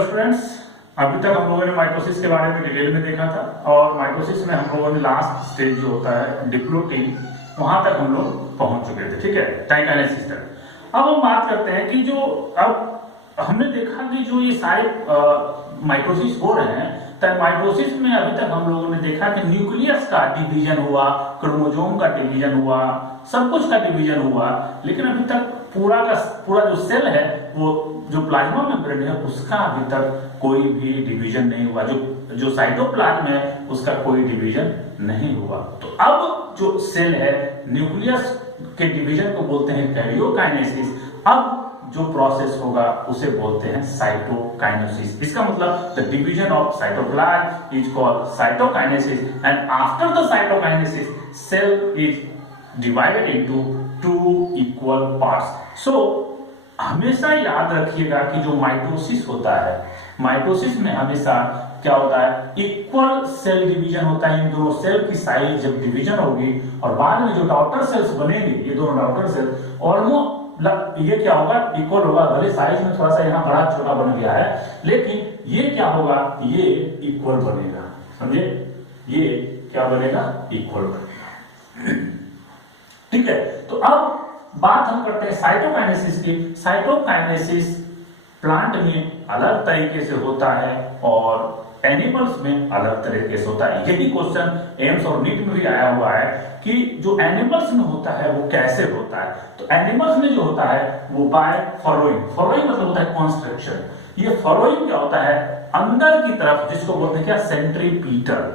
Hello students, अभी तक हम लोगों ने माइटोसिस के बारे में डिटेल में देखा था और माइटोसिस में हम लोगों ने लास्ट स्टेज जो होता है डिप्लोटिन, वहां तक हम लोग पहुंच चुके थे। ठीक है, टाइकाइनेसिस तक। अब हम बात करते हैं कि जो अब हमने देखा कि जो ये सारे माइटोसिस हो रहे हैं, तो माइटोसिस में अभी तक हम लोगों ने देखा कि न्यूक्लियस का डिवीजन हुआ, क्रोमोसोम का डिवीजन हुआ, सब कुछ का डिवीजन हुआ, लेकिन अभी तक पूरा का पूरा जो सेल है, वो जो प्लाज्मा मेम्ब्रेन है, उसका अभी तक कोई भी डिवीजन नहीं हुआ। जो साइटोप्लाज्म है, उसका कोई डिवीजन नहीं हुआ। तो अब जो सेल है, न्यूक्लियस के डिवीजन को बोलते हैं कैरियोकाइनेसिस। अब जो प्रोसेस होगा उसे बोलते हैं साइटोकाइनेसिस। इसका मतलब the division of cytoplasm is called cytokinesis, and after the cytokinesis cell is divided into two equal parts. So हमेशा याद रखिएगा कि जो माइटोसिस होता है, माइटोसिस में हमेशा क्या होता है, इक्वल सेल डिवीजन होता है। इन दोनों सेल की साइज जब डिवीजन होगी और बाद में जो डॉटर सेल्स बनेंगे, ये दोनों डॉटर सेल ऑलमोस्ट ये क्या होगा, इक्वल होगा। भले साइज में थोड़ा सा यहाँ बड़ा छोटा बन गया है, लेकिन ये क्या होगा, ये इक्वल बनेगा। समझे, ये क्या बनेगा, इक्वल बनेगा। ठीक है, तो अब बात हम करते हैं साइटोकाइनेसिस की। साइटोकाइनेसिस प्लांट में अलग तरीके से होता है और एनिमल्स में अलग तरीके से होता है। यही क्वेश्चन एम्स और नीट में भी आया हुआ है कि जो एनिमल्स में होता है वो कैसे होता है। तो एनिमल्स में जो होता है वो बाय फरोइंग। फरोइंग मतलब होता है कॉन्स्ट्रक्शन। ये फरोइंग क्या होता है, अंदर की तरफ, जिसको बोलते हैं क्या, सेंट्रीपीटल।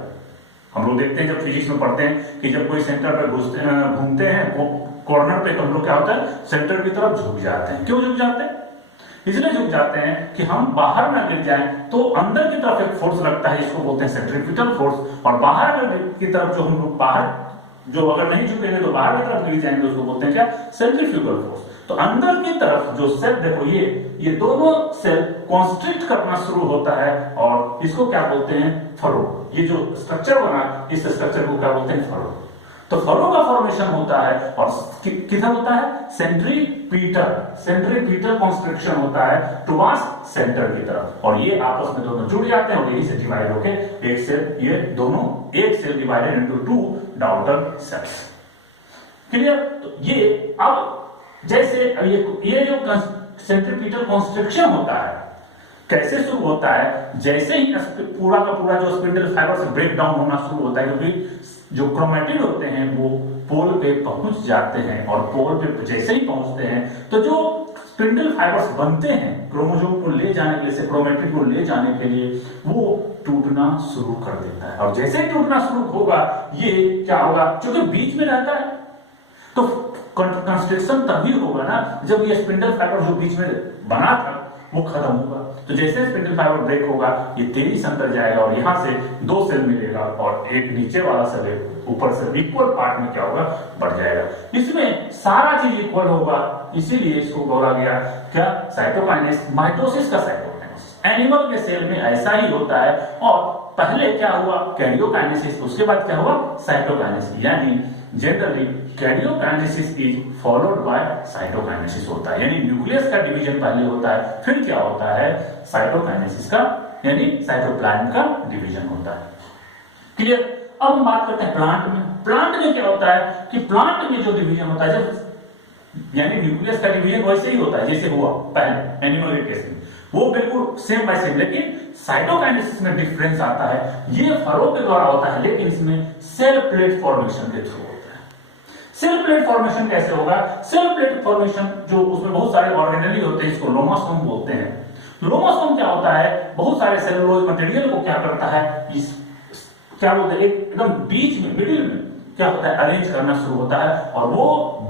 हम लोग देखते हैं जब फिजिक्स में पढ़ते हैं कि जब कोई सेंटर पे घूमते हैं, कॉर्नर पे हम लोग क्या होता है, सेंटर की तरफ झुक जाते हैं। क्यों झुक जाते हैं? इसलिए झुक जाते हैं कि हम बाहर ना गिर जाएं। तो अंदर की तरफ एक फोर्स लगता है, जिसको बोलते हैं सेंट्रीपिटल फोर्स, और बाहर की तरफ जो हम लोग बाहर जो अगर नहीं झुकेंगे तो बाहर की तरफ गिर जाएंगे, उसको बोलते हैं क्या, सेंट्रीफ्यूगल फोर्स। तो अंदर की तरफ जो सेल, देखो ये दोनों सेल कॉन्स्ट्रिक्ट करना शुरू होता है और इसको क्या बोलते हैं, फरो। ये जो स्ट्रक्चर बना, इस स्ट्रक्चर को क्या बोलते हैं, फरो। तो फरो का फॉर्मेशन होता है और किधर होता है, सेंट्रीपीटल। सेंट्रीपीटल कॉन्स्ट्रिक्शन होता है टुवर्ड्स सेंटर की तरफ, और ये आपस में दोनों जुड़ जाते हैं और यही से डिवाइड होके एक सेल, ये दोनों एक cell divided into two daughter cells. Clear? तो ये अब जैसे ये जो सेंट्रीपीटल कॉन्स्ट्रिक्शन होता है कैसे शुरू होता है, जैसे ही पूरा का पूरा जो स्पिंडल फाइबर से ब्रेक डाउन होना शुरू होता है, क्योंकि जो क्रोमेटिड होते हैं वो पोल पे पहुंच जाते हैं, और पोल पे जैसे ही पहुंचते हैं तो जो स्पिंडल फाइबर्स बनते हैं क्रोमोसोम को ले जाने के लिए, क्रोमेटिड को ले जाने के लिए, वो टूटना शुरू कर देता है। और जैसे ही टूटना शुरू होगा, ये क्या होगा, क्योंकि बीच में रहता है, तो कंस्ट्रक्शन तभी होगा ना जब ये स्पिंडल फाइबर जो बीच में बना था वो खत्म होगा। तो जैसे स्पिंडल फाइबर ब्रेक होगा, ये तेजी से अंदर जाएगा और यहां से दो सेल मिलेगा और एक नीचे वाला सेल ऊपर से इक्वल पार्ट में क्या होगा, बढ़ जाएगा। इसमें सारा चीज इक्वल होगा, इसीलिए इसको बोला गया क्या, साइटोकाइनेसिस, माइटोसिस का साइटोकाइनेसिस। एनिमल के सेल में ऐसा ही होता है, और पहले क्या हुआ, कैरियोकाइनेसिस, उसके बाद क्या हुआ, साइटोकाइनेसिस। यानी generally karyokinesis is followed by cytokinesis होता है, यानी न्यूक्लियस का डिवीजन पहले होता है, फिर क्या होता है, साइटोकाइनेसिस का, यानी साइटोप्लाज्म का डिवीजन होता है। क्लियर? अब हम बात करते हैं प्लांट में। प्लांट में क्या होता है कि प्लांट में जो डिवीजन होता है, जब यानी न्यूक्लियस का डिवीजन वैसे ही होता है जैसे हुआ पहले एनिमल के केस में, वो बिल्कुल सेम बाय सेम। लेकिन साइटोकाइनेसिस में डिफरेंस आता है, ये फरो के द्वारा होता है, लेकिन इसमें सेल प्लेट फॉर्मेशन के थ्रू होता है। सेल प्लेट फॉर्मेशन कैसे होगा, सेल प्लेट फॉर्मेशन जो उसमें बहुत सारे ऑर्गेनेली होते हैं, इसको लोमासोम बोलते हैं। लोमासोम क्या होता है, बहुत सारे सेलुलोज मटेरियल को क्या करता है, इस क्या बोलते हैं, एकदम बीच में, मिडिल में क्या होता है, अरेंज करना शुरू होता है, और वो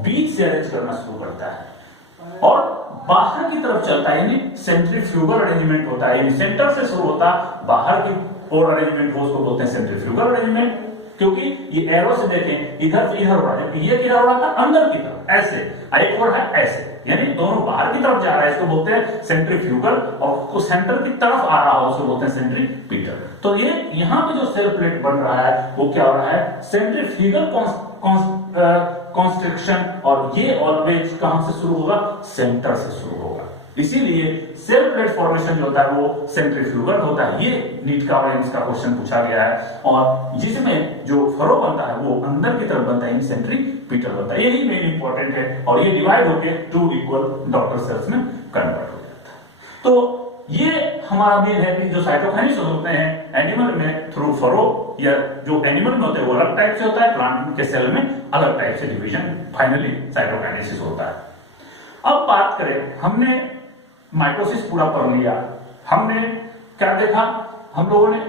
बीच से अरेंज करना शुरू करता है और बाहर की तरफ चलता है, यानी सेंट्रीफ्यूगल अरेंजमेंट होता है। यानी सेंटर से शुरू होता, बाहर की ओर अरेंजमेंट हो, उसको बोलते हैं सेंट्रीफ्यूगल अरेंजमेंट। क्योंकि ये एरो से देखें, इधर से इधर हो रहा है, ये किधर हो रहा था, अंदर की तरफ ऐसे, एक और है ऐसे, यानी दोनों बाहर की तरफ जा रहा है, इसको बोलते हैं सेंट्रीफ्यूगल, और सेंटर की तरफ आ रहा हो उसको बोलते हैं सेंट्रीपीटल। तो ये यहाँ पे जो सेल प्लेट बन रहा है वो क्या हो रहा है, सेंट्रीफ्यूगल कॉन्स्ट्रिक्शन, और ये ऑलवेज कहां से शुरू होगा, सेंटर से शुरू होगा। इसीलिए सेल प्लेट फॉर्मेशन जो होता है वो सेंट्रीफ्यूगल होता है। ये नीट का और एम्स का क्वेश्चन पूछा गया है, और जिसमें जो फरो बनता है वो अंदर की तरफ बनता है, सेंट्रीपिटल बनता है। यही मेन इंपॉर्टेंट है, और ये डिवाइड होकर 2 इक्वल डॉटर सेल्स में कन्वर्ट हो जाता है। तो ये हमारा मेन है कि जो साइटोकाइनेसिस होते हैं एनिमल में थ्रू फरो, या जो एनिमल में होते हैं वो अलग टाइप से होता है, प्लांट के सेल में अलग टाइप से डिवीजन, फाइनली साइटोकाइनेसिस होता है। अब बात करें, हमने माइटोसिस पूरा पढ़ लिया, हमने क्या देखा हम लोगों ने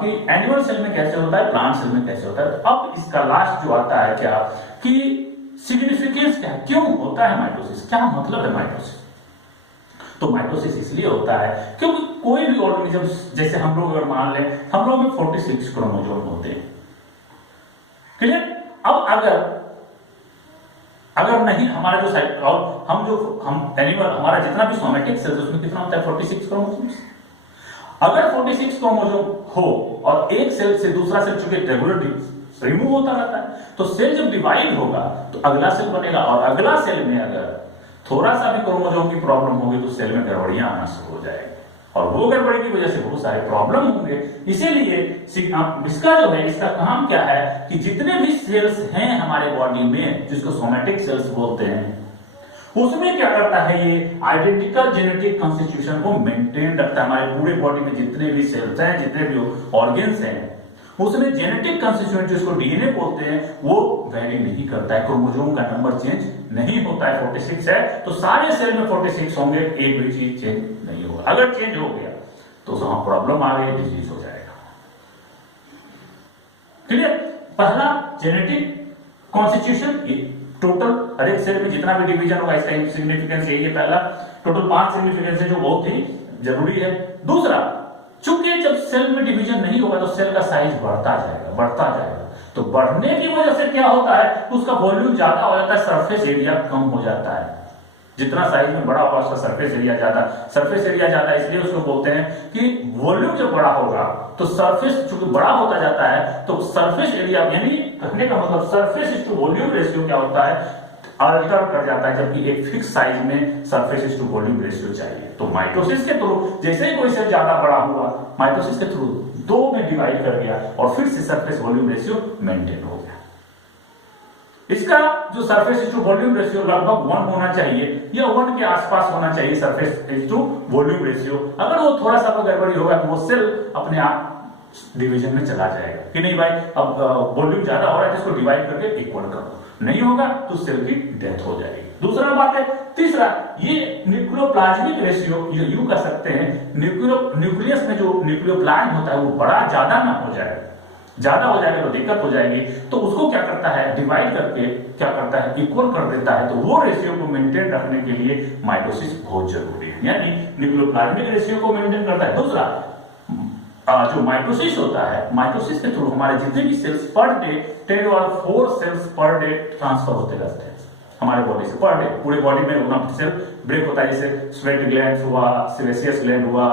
कि एनिमल सेल में कैसे होता है, प्लांट सेल में कैसे होता है। तो अब इसका लास्ट जो आता है क्या कि सिग्निफिकेंस क्या है, क्यों होता है माइटोसिस, क्या मतलब है माइटोसिस। तो माइटोसिस इसलिए होता है क्योंकि कोई भी ऑर्गेनिज्म, जैसे हम लोग अगर मान लें हम लोग में 46 क्रोमोसोम होते हैं, क्लियर। अब अगर नहीं हमारा जो साइट और हम एनिमल हमारा जितना भी सोमेटिक सेल्स उसमें कितना होता है 46 क्रोमोसोम्स। अगर 46 क्रोमोसोम हो और एक सेल से दूसरा सेल चूंकि रेगुलर रिमूव होता रहता है, तो सेल जब डिवाइड होगा तो अगला सेल बनेगा, और अगला सेल में अगर थोड़ा सा भी क्रोमोसोम की प्रॉब्लम होगी तो सेल में गड़बड़ियां आना शुरू हो जाएगी, और वो गड़बड़ी की वजह से बहुत सारे प्रॉब्लम होंगे। इसीलिए इसका जो है, इसका काम क्या है कि जितने भी सेल्स हैं हमारे बॉडी में, जिसको सोमेटिक सेल्स बोलते हैं, उसमें क्या करता है ये आइडेंटिकल जेनेटिक कॉन्स्टिट्यूशन को मेंटेन रखता है। हमारे पूरे बॉडी में जितने भी सेल्स हैं, जितने भी ऑर्गन्स हैं, उसमें जेनेटिक कॉन्स्टिट्यूएंट जिसको डीएनए बोलते हैं वो वेरी नहीं करता है, क्रोमोसोम का नंबर चेंज नहीं होता है। 46 है तो सारे सेल में 46 होंगे, एक भी चीज चेंज नहीं होगा। अगर चेंज हो गया तो वहां प्रॉब्लम आ गई, डिजीज हो जाएगा। क्लियर। पहला जेनेटिक कॉन्स्टिट्यूशन, टोटल हर एक सेल में जितना भी डिवीजन होगा इसका सिग्निफिकेंस यही है। पहला टोटल 5 सिग्निफिकेंस है जो बहुत ही जरूरी है। दूसरा, चूंकि जब सेल में डिवीजन नहीं होगा तो सेल का साइज बढ़ता जाएगा, तो बढ़ने की वजह से क्या होता है, उसका वॉल्यूम ज्यादा हो जाता है, सरफेस एरिया कम हो जाता है। जितना साइज में बड़ा होगा उसका सरफेस एरिया ज्यादा, इसलिए उसको बोलते हैं कि वॉल्यूम जब बड़ा होगा तो सरफेस चूंकि बड़ा होता जाता है तो सरफेस एरिया, यानी कहने का मतलब सरफेस टू वॉल्यूम रेशियो क्या होता है, अल्टर कर जाता है, जबकि एक फिक्स साइज में सरफेस टू वॉल्यूम रेशियो चाहिए। तो माइटोसिस के थ्रू जैसे ही कोई सेल ज्यादा बड़ा हुआ, माइटोसिस के थ्रू 2 में डिवाइड कर गया और फिर से सरफेस वॉल्यूम रेशियो मेंटेन हो गया। इसका जो सरफेस टू वॉल्यूम रेशियो लगभग 1 होना चाहिए या 1 के आसपास होना चाहिए सरफेस टू वॉल्यूम रेशियो। अगर वो थोड़ा सा गड़बड़ी होगा तो वो सेल अपने आप डिवीजन में चला जाएगा कि नहीं भाई अब वॉल्यूम ज्यादा हो रहा है, इसको डिवाइड करके इक्वल कर दो, नहीं होगा तो सेल की डेथ हो जाएगी। दूसरा बात है, तीसरा ये न्यूक्लियोप्लाज्मिक रेशियो, यू कह सकते हैं न्यूक्लियस में जो न्यूक्लियोप्लाज्म होता है वो बड़ा ज्यादा ना हो जाए, ज्यादा हो जाएगा तो दिक्कत हो जाएगी। तो उसको क्या करता है, डिवाइड करके क्या करता है, इक्वल कर देता है। तो वो रेशियो को मेंटेन रखने के लिए माइटोसिस बहुत जरूरी है, यानी न्यूक्लियोप्लाज्मिक रेशियो को मेंटेन करता है। दूसरा जो माइटोसिस होता है, माइटोसिस के थ्रू हमारे जितने भी cells per day 10⁴ cells per day transfer होते रहते हैं हमारे बॉडी से, पर डे पूरे बॉडी में उतना सेल ब्रेक होता है। जैसे स्वेट ग्लैंड हुआ, सेबेसियस ग्लैंड हुआ,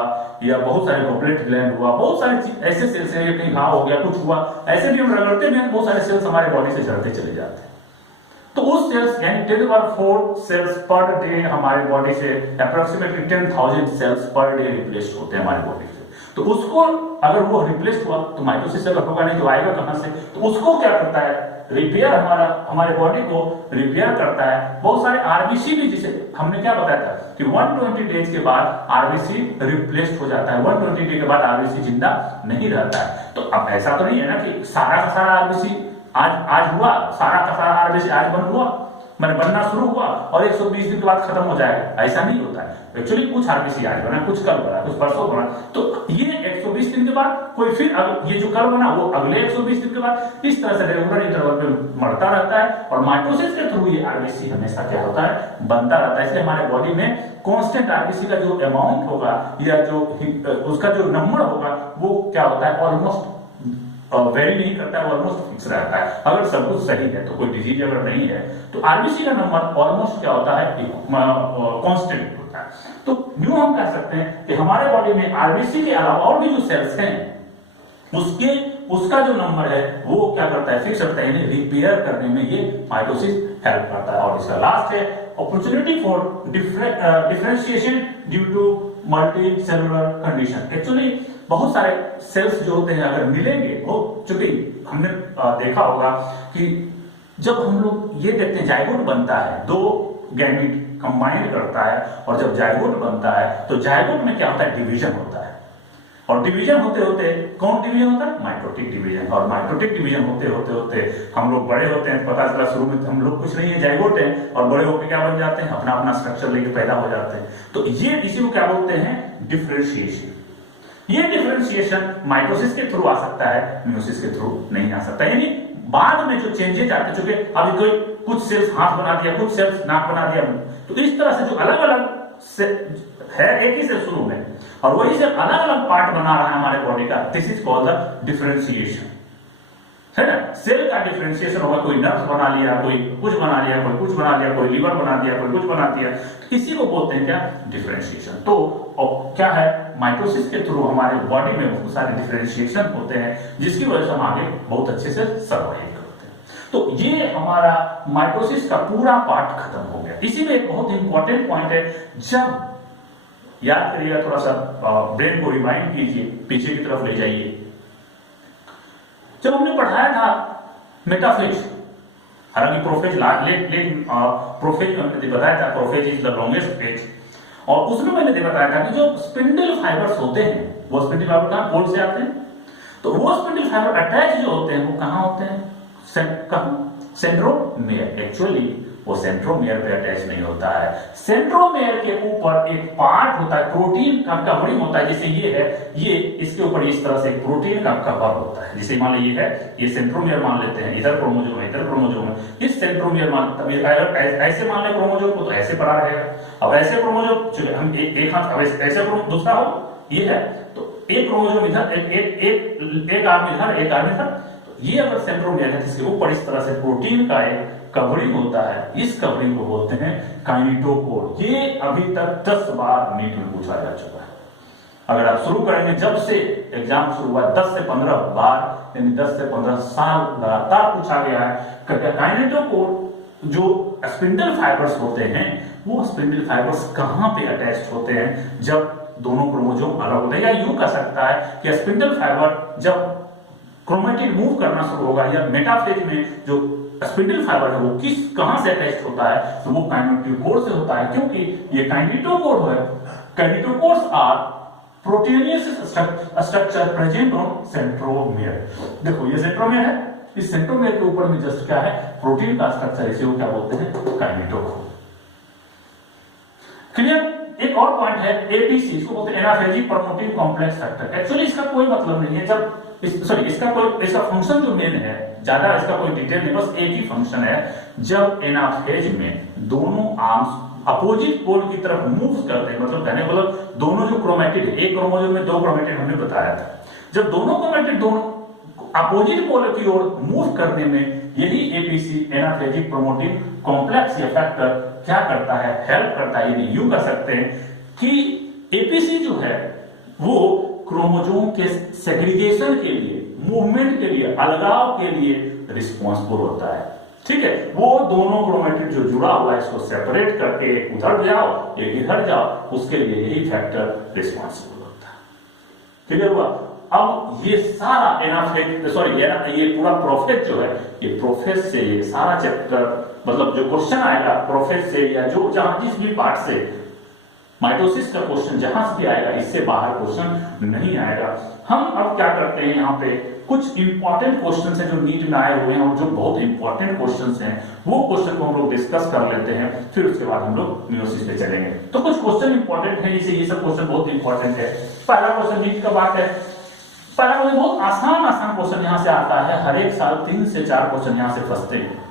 या बहुत सारे गोबलेट ग्लैंड हुआ, बहुत सारे ऐसे सेल्स हैं, कहीं घाव हो गया, कुछ हुआ, ऐसे भी हम रगड़ते भी हैं, बहुत सारे सेल्स हमारे बॉडी से झड़ते चले जाते हैं। तो उस सेल्स यानी 10⁴ सेल्स पर डे हमारे बॉडी से approximately 10,000 cells per day replace होते हैं हमारे बॉडी से। तो उसको अगर वो रिप्लेस हुआ तो माइटोसिस अगर होगा नहीं तो आएगा कहां से, तो उसको क्या करता है, रिपेयर, हमारे बॉडी को रिपेयर करता है। बहुत सारे आरबीसी भी, जिसे हमने क्या बताया था कि 120 डेज के बाद आरबीसी रिप्लेस हो जाता है, 120 डे के बाद आरबीसी जिंदा नहीं रहता है। तो अब ऐसा तो नहीं है ना कि सारा का सारा आरबीसी आज हुआ, सारा का सारा आरबीसी आज बंद हुआ, मैंने बनना शुरू हुआ और 120 दिन के बाद खत्म हो जाएगा, ऐसा नहीं होता है। एक्चुअली कुछ आरबीसी आज बना, कुछ कल बना, कुछ परसों बना, तो ये 120 दिन के बाद कोई फिर ये जो कल बना वो अगले 120 दिन के बाद, इस तरह से रेगुलर इंटरवल पे मरता रहता है। और माइटोसिस के थ्रू ये आरबीसी हमेशा क्या होता है, बनता रहता है। इसलिए हमारे बॉडी में कांस्टेंट आरबीसी का जो अमाउंट होगा या जो उसका जो नंबर होगा वो क्या होता है, ऑलमोस्ट वेरी नहीं करता है, ऑलमोस्ट फिक्स रहता है। अगर सब कुछ सही है तो कोई डिजीज अगर नहीं है तो आरबीसी का नंबर ऑलमोस्ट क्या होता है, कांस्टेंट होता है। तो यूं हम कह सकते हैं कि हमारे बॉडी में आरबीसी के अलावा और भी जो सेल्स हैं उसका जो नंबर है वो क्या करता है, फिक्स रहता है, यानी रिपेयर करने में ये माइटोसिस हेल्प करता है। और इसका लास्ट है opportunity for differentiation due to multicellular condition. Actually बहुत सारे सेल्स जो होते हैं अगर मिलेंगे, वो चूंकि हमने देखा होगा कि जब हम लोग ये देखते हैं जायगोट बनता है, दो गैमीट कंबाइन करता है, और जब जायगोट बनता है तो जायगोट में क्या होता है, डिवीजन होता है, और डिवीजन होते होते कौन डिवीजन होता है, माइटोटिक डिवीजन, और माइटोटिक डिवीजन होते होते होते हम लोग बड़े होते हैं, पता चला शुरू में हम लोग कुछ नहीं है, जायगोट है, और बड़े होकर क्या बन जाते हैं, अपना अपना स्ट्रक्चर लेके पैदा हो जाते हैं। तो ये इसी को क्या बोलते हैं, डिफरेंशिएशन। ये डिफरेंशिएशन माइटोसिस के थ्रू आ सकता है, मियोसिस के थ्रू नहीं आ सकता। यानी बाद में जो चेंजेस आते, चूंकि अभी कोई कुछ सेल्स हाथ बना दिया, कुछ सेल्स नाक बना दिया, तो इस तरह से जो अलग अलग है एक ही सेल शुरू में, और वही से अलग अलग पार्ट बना रहा है हमारे बॉडी का, this is called the differentiation, है ना। सेल का डिफरेंशिएशन होगा, कोई नर्व बना लिया, कोई कुछ बना लिया, कोई कुछ बना लिया, कोई लीवर बना दिया, कोई कुछ बना दिया, तो इसी को बोलते हैं क्या, डिफरेंशिएशन। तो क्या है, माइटोसिस के थ्रू हमारे बॉडी में बहुत सारे डिफरेंशिएशन होते हैं, जिसकी वजह से हम आगे बहुत अच्छे से सर्वाइव करते हैं। तो ये हमारा माइटोसिस का पूरा पार्ट खत्म हो गया। इसी में एक बहुत इंपॉर्टेंट पॉइंट है, जब याद करिएगा, थोड़ा सा ब्रेन को रिमाइंड कीजिए, पीछे की तरफ ले जाइए। जब हमने पढ़ाया था मेटाफेज, हालांकि प्रोफेज प्रोफेज में हमने बताया था, prophase is the longest phase, और उसमें मैंने बताया था कि जो स्पिंडल फाइबर्स होते हैं, वो स्पिंडल फाइबर कहां, पोल से आते हैं, तो वो स्पिंडल फाइबर अटैच जो होते हैं वो कहां होते हैं, सेंट्रोमियर। एक्चुअली वो सेंट्रोमियर पे अटैच नहीं होता है, सेंट्रोमियर के ऊपर एक पार्ट होता है, प्रोटीन का कवरिंग होता है, जैसे ये है, ये इसके ऊपर इस तरह से एक प्रोटीन का कवर होता है, जैसे मान लीजिए है, ये सेंट्रोमियर मान लेते हैं, इधर क्रोमोसोम है, इधर क्रोमोसोम है, इस सेंट्रोमियर ऐसे मान ले क्रोमोसोम को, तो ऐसे पड़ा रहेगा। अब ऐसे क्रोमोसोम, चलिए हम एक हाथ, अब ऐसे दूसरा हो, ये है, तो एक क्रोमोसोम इधर, एक आर्म इधर, एक आर्म इधर, ये अगर सेंट्रोमियर है, जिसके ऊपर इस तरह से प्रोटीन का एक कवरिंग होता है, इस कवरिंग को बोलते हैं काइनेटोकोर। ये अभी तक 10 बार नीट में पूछा जा चुका है। अगर आप शुरू करेंगे, जब से एग्जाम शुरू हुआ 10 से 15 बार, यानी 10 से 15 साल लगातार पूछा गया है। काइनेटोकोर जो स्पिंडल फाइबर्स होते हैं, वो स्पिंडल फाइबर्स कहां पे अटैच्ड होते हैं, जब दोनों क्रोमोसोम अलग होते हैं, या यूं कह सकता है कि स्पिंडल फाइबर जब क्रोमेटिड मूव करना शुरू होगा, या मेटाफेज में जो स्पिंडल फाइबर है वो कहां से अटैच्ड होता है, तो वो काइनेटोकोर से होता है, क्योंकि ये काइनेटोकोर है। Kinetochores are proteinaceous structure present on centromere. देखो ये सेंट्रोमियर है, इस सेंट्रोमियर के ऊपर में जस्ट क्या है, प्रोटीन का स्ट्रक्चर, इसे वो क्या बोलते हैं, काइनेटोकोर। क्लियर। एक और पॉइंट है एपीसी, इसको बोलते हैं एनाफेजिक प्रमोटिव कॉम्प्लेक्स फैक्टर। एक्चुअली इसका कोई मतलब नहीं है, जब इसका फंक्शन जो मेन है, ज्यादा इसका कोई डिटेल नहीं, बस एक ही फंक्शन है, जब एनाफेज में दोनों आर्म्स अपोजिट पोल की तरफ मूव करते हैं, मतलब कहने मतलब दोनों जो क्रोमेटिड है, एक क्रोमोसोम में 2 क्रोमेटिड हमने बताया था, जब दोनों क्रोमेटिड दोनों अपोजिट पोल की ओर मूव करने में यही एपीसी एनाफेजिक प्रमोटिव कॉम्प्लेक्स या फैक्टर क्या करता है, हेल्प करता है। यानी यूं कह सकते हैं कि एपीसी जो है वो क्रोमोसोम के सेग्रीगेशन के लिए, मूवमेंट के लिए, अलगाव के लिए रिस्पॉन्सिबल होता है। ठीक है, वो दोनों क्रोमेटिड जो जुड़ा हुआ है इसको सेपरेट करके एक उधर जाओ, एक इधर जाओ, उसके लिए यही फैक्टर रिस्पॉन्सिबल होता है। क्लियर हुआ। अब ये सारा ये पूरा प्रोफेज जो है, ये प्रोफेज से ये सारा चैप्टर, मतलब जो क्वेश्चन आएगा प्रोफेज से, या जो जहां जिस भी पार्ट से माइटोसिस का क्वेश्चन जहां से भी आएगा, इससे बाहर क्वेश्चन नहीं आएगा। हम अब क्या करते हैं, यहाँ पे कुछ इंपॉर्टेंट क्वेश्चन है जो नीट में आए हुए हैं, और जो बहुत इंपॉर्टेंट क्वेश्चन हैं वो क्वेश्चन को हम लोग डिस्कस कर लेते हैं, फिर उसके बाद हम लोग मियोसिस पे चलेंगे। तो कुछ क्वेश्चन इंपॉर्टेंट है, जैसे ये सब क्वेश्चन बहुत इंपॉर्टेंट है। पहला क्वेश्चन नीट का बात है, पहला क्वेश्चन बहुत आसान क्वेश्चन यहाँ से आता है, हर एक साल 3 से 4 क्वेश्चन यहाँ से फंसते हैं।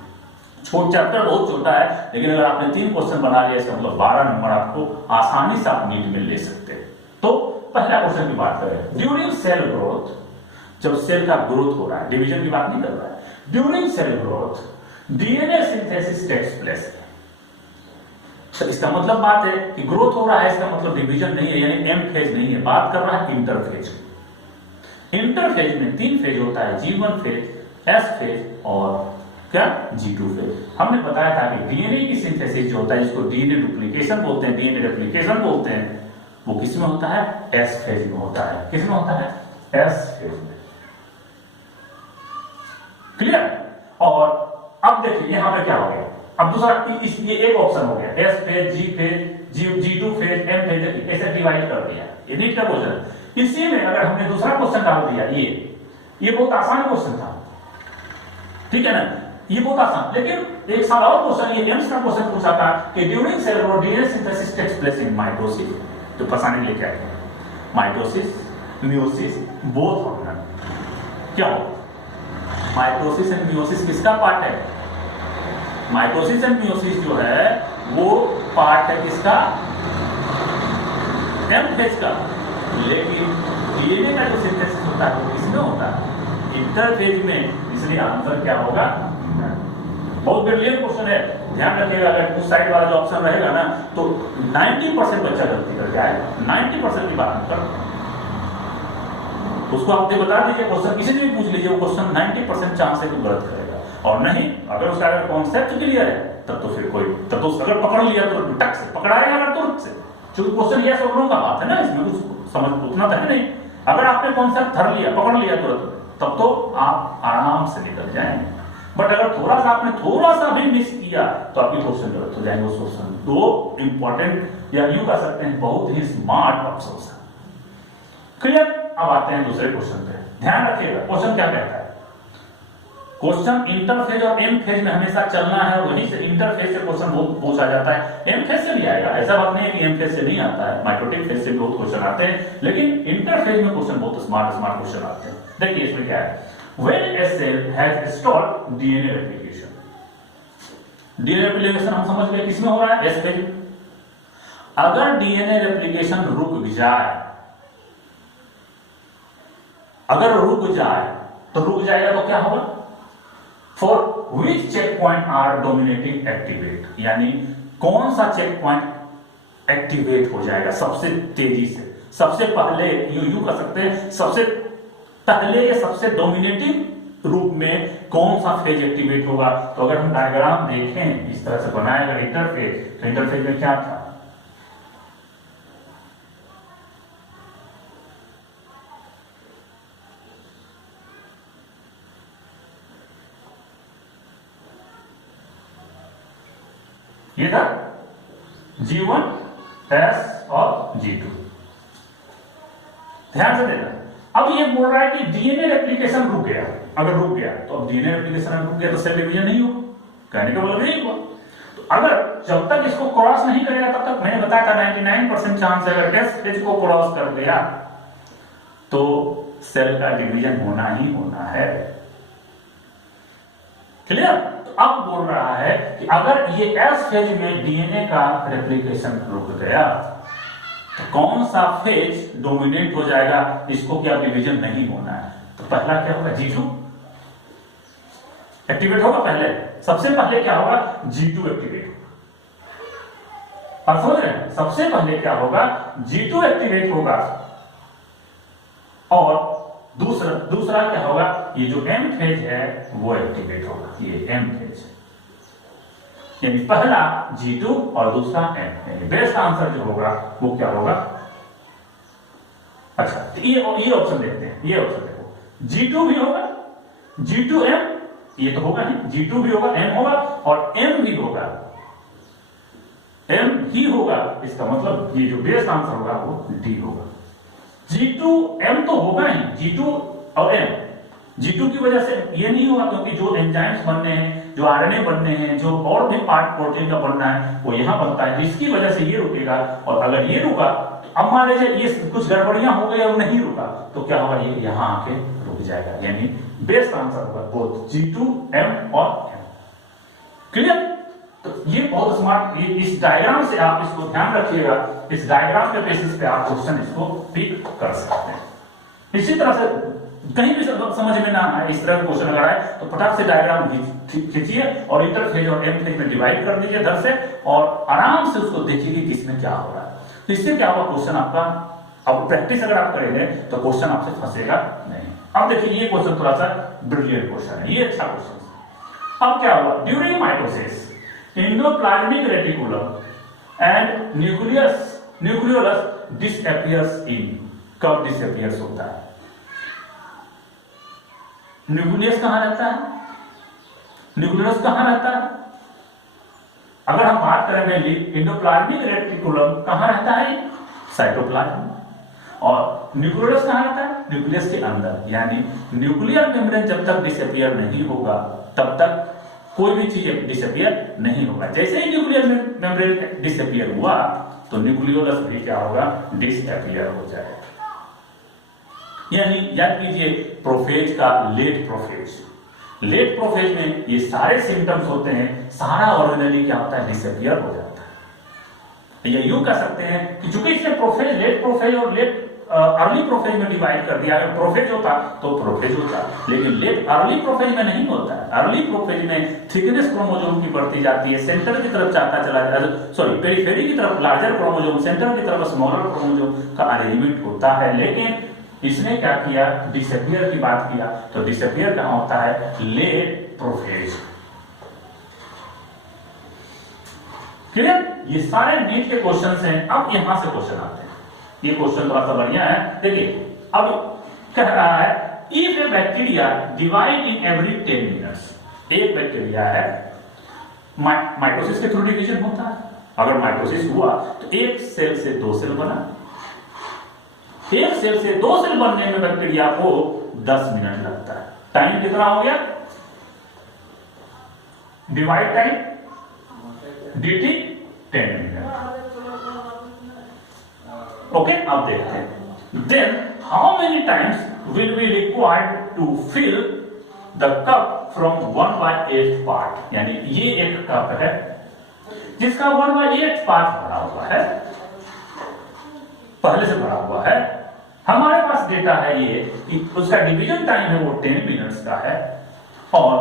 चैप्टर बहुत छोटा है, लेकिन अगर आपने 3 क्वेश्चन बना लिया, इसका मतलब 12 नंबर आपको आसानी से आप नीट में ले सकते हैं। तो पहला क्वेश्चन की बात करें, ड्यूरिंग सेल ग्रोथ, जब सेल का ग्रोथ हो रहा है, डिवीजन की बात नहीं कर रहा है, during cell growth DNA synthesis takes place. तो इसका मतलब बात है कि ग्रोथ हो रहा है, इसका मतलब डिवीजन नहीं है, यानी एम फेज नहीं है, बात कर रहा है इंटरफेज। इंटरफेज में 3 फेज होता है, G1 फेज, S फेज और क्या G2 फेज। हमने बताया था कि डीएनए की सिंथेसिस जो होता है, जिसको डीएनए डुप्लीकेशन बोलते हैं, डीएनए रेप्लिकेशन बोलते हैं, वो किस में होता है? एस फेज में होता है। किस में होता है? एस फेज में। क्लियर? और अब देखिए यहां पे क्या हो गया, अब दूसरा ये एक ऑप्शन हो गया, S phase, G phase, G2 phase, M phase, ऐसे डिवाइड कर दिया। ये नीट का क्वेश्चन। इसी में अगर हमने दूसरा क्वेश्चन डाल दिया, ये बहुत आसान क्वेश्चन था, ठीक है ना, ये बहुत आसान। लेकिन एक साल और क्वेश्चन, ये एम्स का क्वेश्चन पूछा था कि during cell growth DNA synthesis takes place in mitosis, तो परेशानी लेके आए माइटोसिस, मियोसिस, बोथ ऑर्गन। क्या हो? माइटोसिस एंड मियोसिस किसका पार्ट है? माइटोसिस एंड मियोसिस जो है वो पार्ट है किसका? एम फेज का। लेकिन डीएनए का जो सिंथेसिस होता है वो किसमें होता है? इंटरफेज में। इसलिए आंसर क्या होगा? बहुत ब्रिलियंट क्वेश्चन है, ध्यान रखिएगा। अगर उस साइड वाला जो ऑप्शन रहेगा ना, तो 90% बच्चा गलती करके आएगा, 90% की बात कर, उसको आप बता दीजिए, क्वेश्चन किसी से भी पूछ लीजिए, वो क्वेश्चन 90% चांस है कि गलत करेगा। और नहीं, अगर उसका अगर कॉन्सेप्ट क्लियर है तब तो फिर कोई, तब तो अगर पकड़ लिया तो टक से पकड़ाएगा, अगर तुरंत से, क्योंकि क्वेश्चन यस और नो का बात है ना, इसमें कुछ समझ उतना तो है नहीं। अगर आपने कॉन्सेप्ट धर लिया, पकड़ लिया तुरंत, तब तो आप आराम से निकल जाएंगे। बट अगर थोड़ा सा आपने थोड़ा सा भी मिस किया तो आपकी क्वेश्चन गलत हो जाएंगे। उस क्वेश्चन दो इंपॉर्टेंट, या यूं कह सकते हैं बहुत ही स्मार्ट ऑप्शन है। क्लियर? अब आते हैं दूसरे क्वेश्चन पे, ध्यान रखिएगा क्वेश्चन क्या कहता है। क्वेश्चन इंटरफेज और एम फेज में हमेशा चलना है, वहीं से इंटरफेज से क्वेश्चन बहुत पूछा जाता है। एम फेज से भी आएगा, ऐसा बात नहीं है कि एम फेज से नहीं आता है, माइटोटिक फेज से बहुत क्वेश्चन आते हैं, लेकिन इंटरफेज में क्वेश्चन बहुत स्मार्ट क्वेश्चन आते हैं। देखिए इसमें क्या है, when a cell has stopped DNA replication, DNA replication हम समझ गए किसमें हो रहा है? S phase. अगर डीएनए रेप्लिकेशन रुक जाए, अगर रुक जाए तो रुक जाएगा तो क्या होगा? For which check point are dominating activate, यानी कौन सा चेक पॉइंट एक्टिवेट हो जाएगा सबसे तेजी से, सबसे पहले, यू कर सकते हैं सबसे पहले या सबसे डोमिनेटिंग रूप में कौन सा फेज एक्टिवेट होगा। तो अगर हम डायग्राम देखें इस तरह से बनाएगा इंटरफेज, तो इंटरफेज में क्या था? ये था G1, S और G2। ध्यान से देना। अब ये बोल रहा है कि डीएनए रेप्लिकेशन रुक गया, अगर रुक गया तो अब डीएनए रेप्लिकेशन रुक गया तो सेल डिवीजन नहीं हो, कहने का मतलब नहीं हुआ। तो अगर जब तक इसको क्रॉस नहीं करेगा तब तक, मैंने बताया था 99% चांस है, अगर एस फेज को क्रॉस कर दिया तो सेल का डिवीजन होना ही होना है। क्लियर? तो अब बोल रहा है कि अगर ये एस फेज में डीएनए का रेप्लिकेशन रुक गया तो कौन सा फेज डोमिनेट हो जाएगा, इसको क्या डिवीजन नहीं होना है। तो पहला क्या होगा? G2 एक्टिवेट होगा पहले, सबसे पहले क्या होगा? G2 एक्टिवेट होगा। समझ रहे हैं? सबसे पहले क्या होगा? G2 एक्टिवेट होगा, और दूसरा क्या होगा? ये जो M फेज है वो एक्टिवेट होगा, ये M फेज, यानी पहला G2 और दूसरा M। यानी बेस्ट आंसर जो होगा वो क्या होगा? अच्छा, तो ये ऑप्शन देखते हैं, ये ऑप्शन देखो, G2 भी होगा, G2M, ये तो होगा नहीं, G2 भी होगा, M होगा, और M भी होगा, M ही होगा। इसका मतलब ये जो बेस्ट आंसर होगा वो D होगा। G2M तो होगा ही, G2 और M। G2 की वजह से ये नहीं होगा क्योंकि जो एंजाइम्स बनने हैं, जो आरएनए बनने हैं, जो और भी पार्ट प्रोटीन का बनना है वो यहां बनता है, इसकी वजह से ये रुकेगा। और अगर ये रुका तो अब मान लीजिए ये कुछ गड़बड़ियां हो गई और नहीं रुका तो क्या होगा? ये यहां आके रुक जाएगा। यानी बेस्ट आंसर होगा बोथ G2, M और M। क्लियर? तो ये बहुत स्मार्ट, ये इस डायग्राम से आप इसको ध्यान रखिएगा, इस डायग्राम के बेसिस पे आप क्वेश्चन इसको पिक कर सकते हैं। इसी तरह से कहीं भी समझ में ना आए, इस तरह का क्वेश्चन अगर आए तो फटाक से डायग्राम खींचिए और इंटरफेज और एम फेज में डिवाइड कर दीजिए इधर से, और आराम से उसको देखिए कि किसमें क्या हो रहा है। तो इससे क्या होगा? क्वेश्चन आपका, अब प्रैक्टिस अगर आप करेंगे तो क्वेश्चन आपसे फंसेगा नहीं। अब देखिए ये क्वेश्चन थोड़ा सा ब्रिलियंट क्वेश्चन है, ये अच्छा क्वेश्चन है। अब क्या हुआ, during mitosis endoplasmic reticulum and nucleolus disappears इन। कब डिसअपियर्स होता है? न्यूक्लियस कहां रहता है, न्यूक्लियस कहां रहता है? अगर हम बात करें मेनली एंडोप्लाज्मिक रेटिकुलम कहां रहता है, साइटोप्लाज्म, और न्यूक्लियस कहां रहता है, न्यूक्लियस के अंदर। यानी न्यूक्लियर मेम्ब्रेन जब तक डिसअपियर नहीं होगा तब तक कोई भी चीज डिसअपियर नहीं होगा। जैसे ही न्यूक्लियर मेम्ब्रेन डिसअपियर हुआ तो न्यूक्लियोलस भी क्या होगा, डिसअपियर हो जाएगा। यानी याद कीजिए प्रोफेज का लेट प्रोफेज, लेट प्रोफेज में ये सारे सिम्टम्स होते हैं, सारा ऑर्गेनली क्या होता है, डिसअपियर हो जाता है। या यूं कह सकते हैं कि चूंकि इसने प्रोफेज, लेट प्रोफेज और लेट अर्ली प्रोफेज में डिवाइड कर दिया। अगर प्रोफेज होता तो प्रोफेज होता, लेकिन लेट अर्ली प्रोफेज में नहीं होता है। अर्ली प्रोफेज में थिकनेस क्रोमोसोम की बढ़ती जाती है, सेंटर की तरफ जाता चला जाता है, सॉरी पेरिफेरी की तरफ लार्जर क्रोमोसोम, सेंटर की तरफ स्मॉलर क्रोमोसोम का अरेंजमेंट होता है। लेकिन इसने क्या किया, डिसअपियर की बात किया। तो डिसअपियर कहां होता है, लेट प्रोफेज। क्लियर? ये सारे नीट के क्वेश्चंस हैं। अब यहां से क्वेश्चन आते हैं, ये क्वेश्चन थोड़ा सा बढ़िया है। देखिए अब कह रहा है if A bacteria divide in every 10 minutes, एक बैक्टीरिया है, माइटोसिस के थ्रू डिवीजन होता है। अगर माइटोसिस हुआ तो एक सेल से 2 सेल बना, एक सेल से 2 सेल बनने में बैक्टीरिया को 10 मिनट लगता है। टाइम कितना हो गया, divide time dt 10 minute. Okay, अब देखते हैं then how many times will be required to fill the cup from 1/8 part. यानी ये एक कप है जिसका 1/8 पार्ट भरा हुआ है, पहले से भरा हुआ है। हमारे पास डेटा है ये कि उसका डिवीजन टाइम है वो 10 मिनट्स का है, और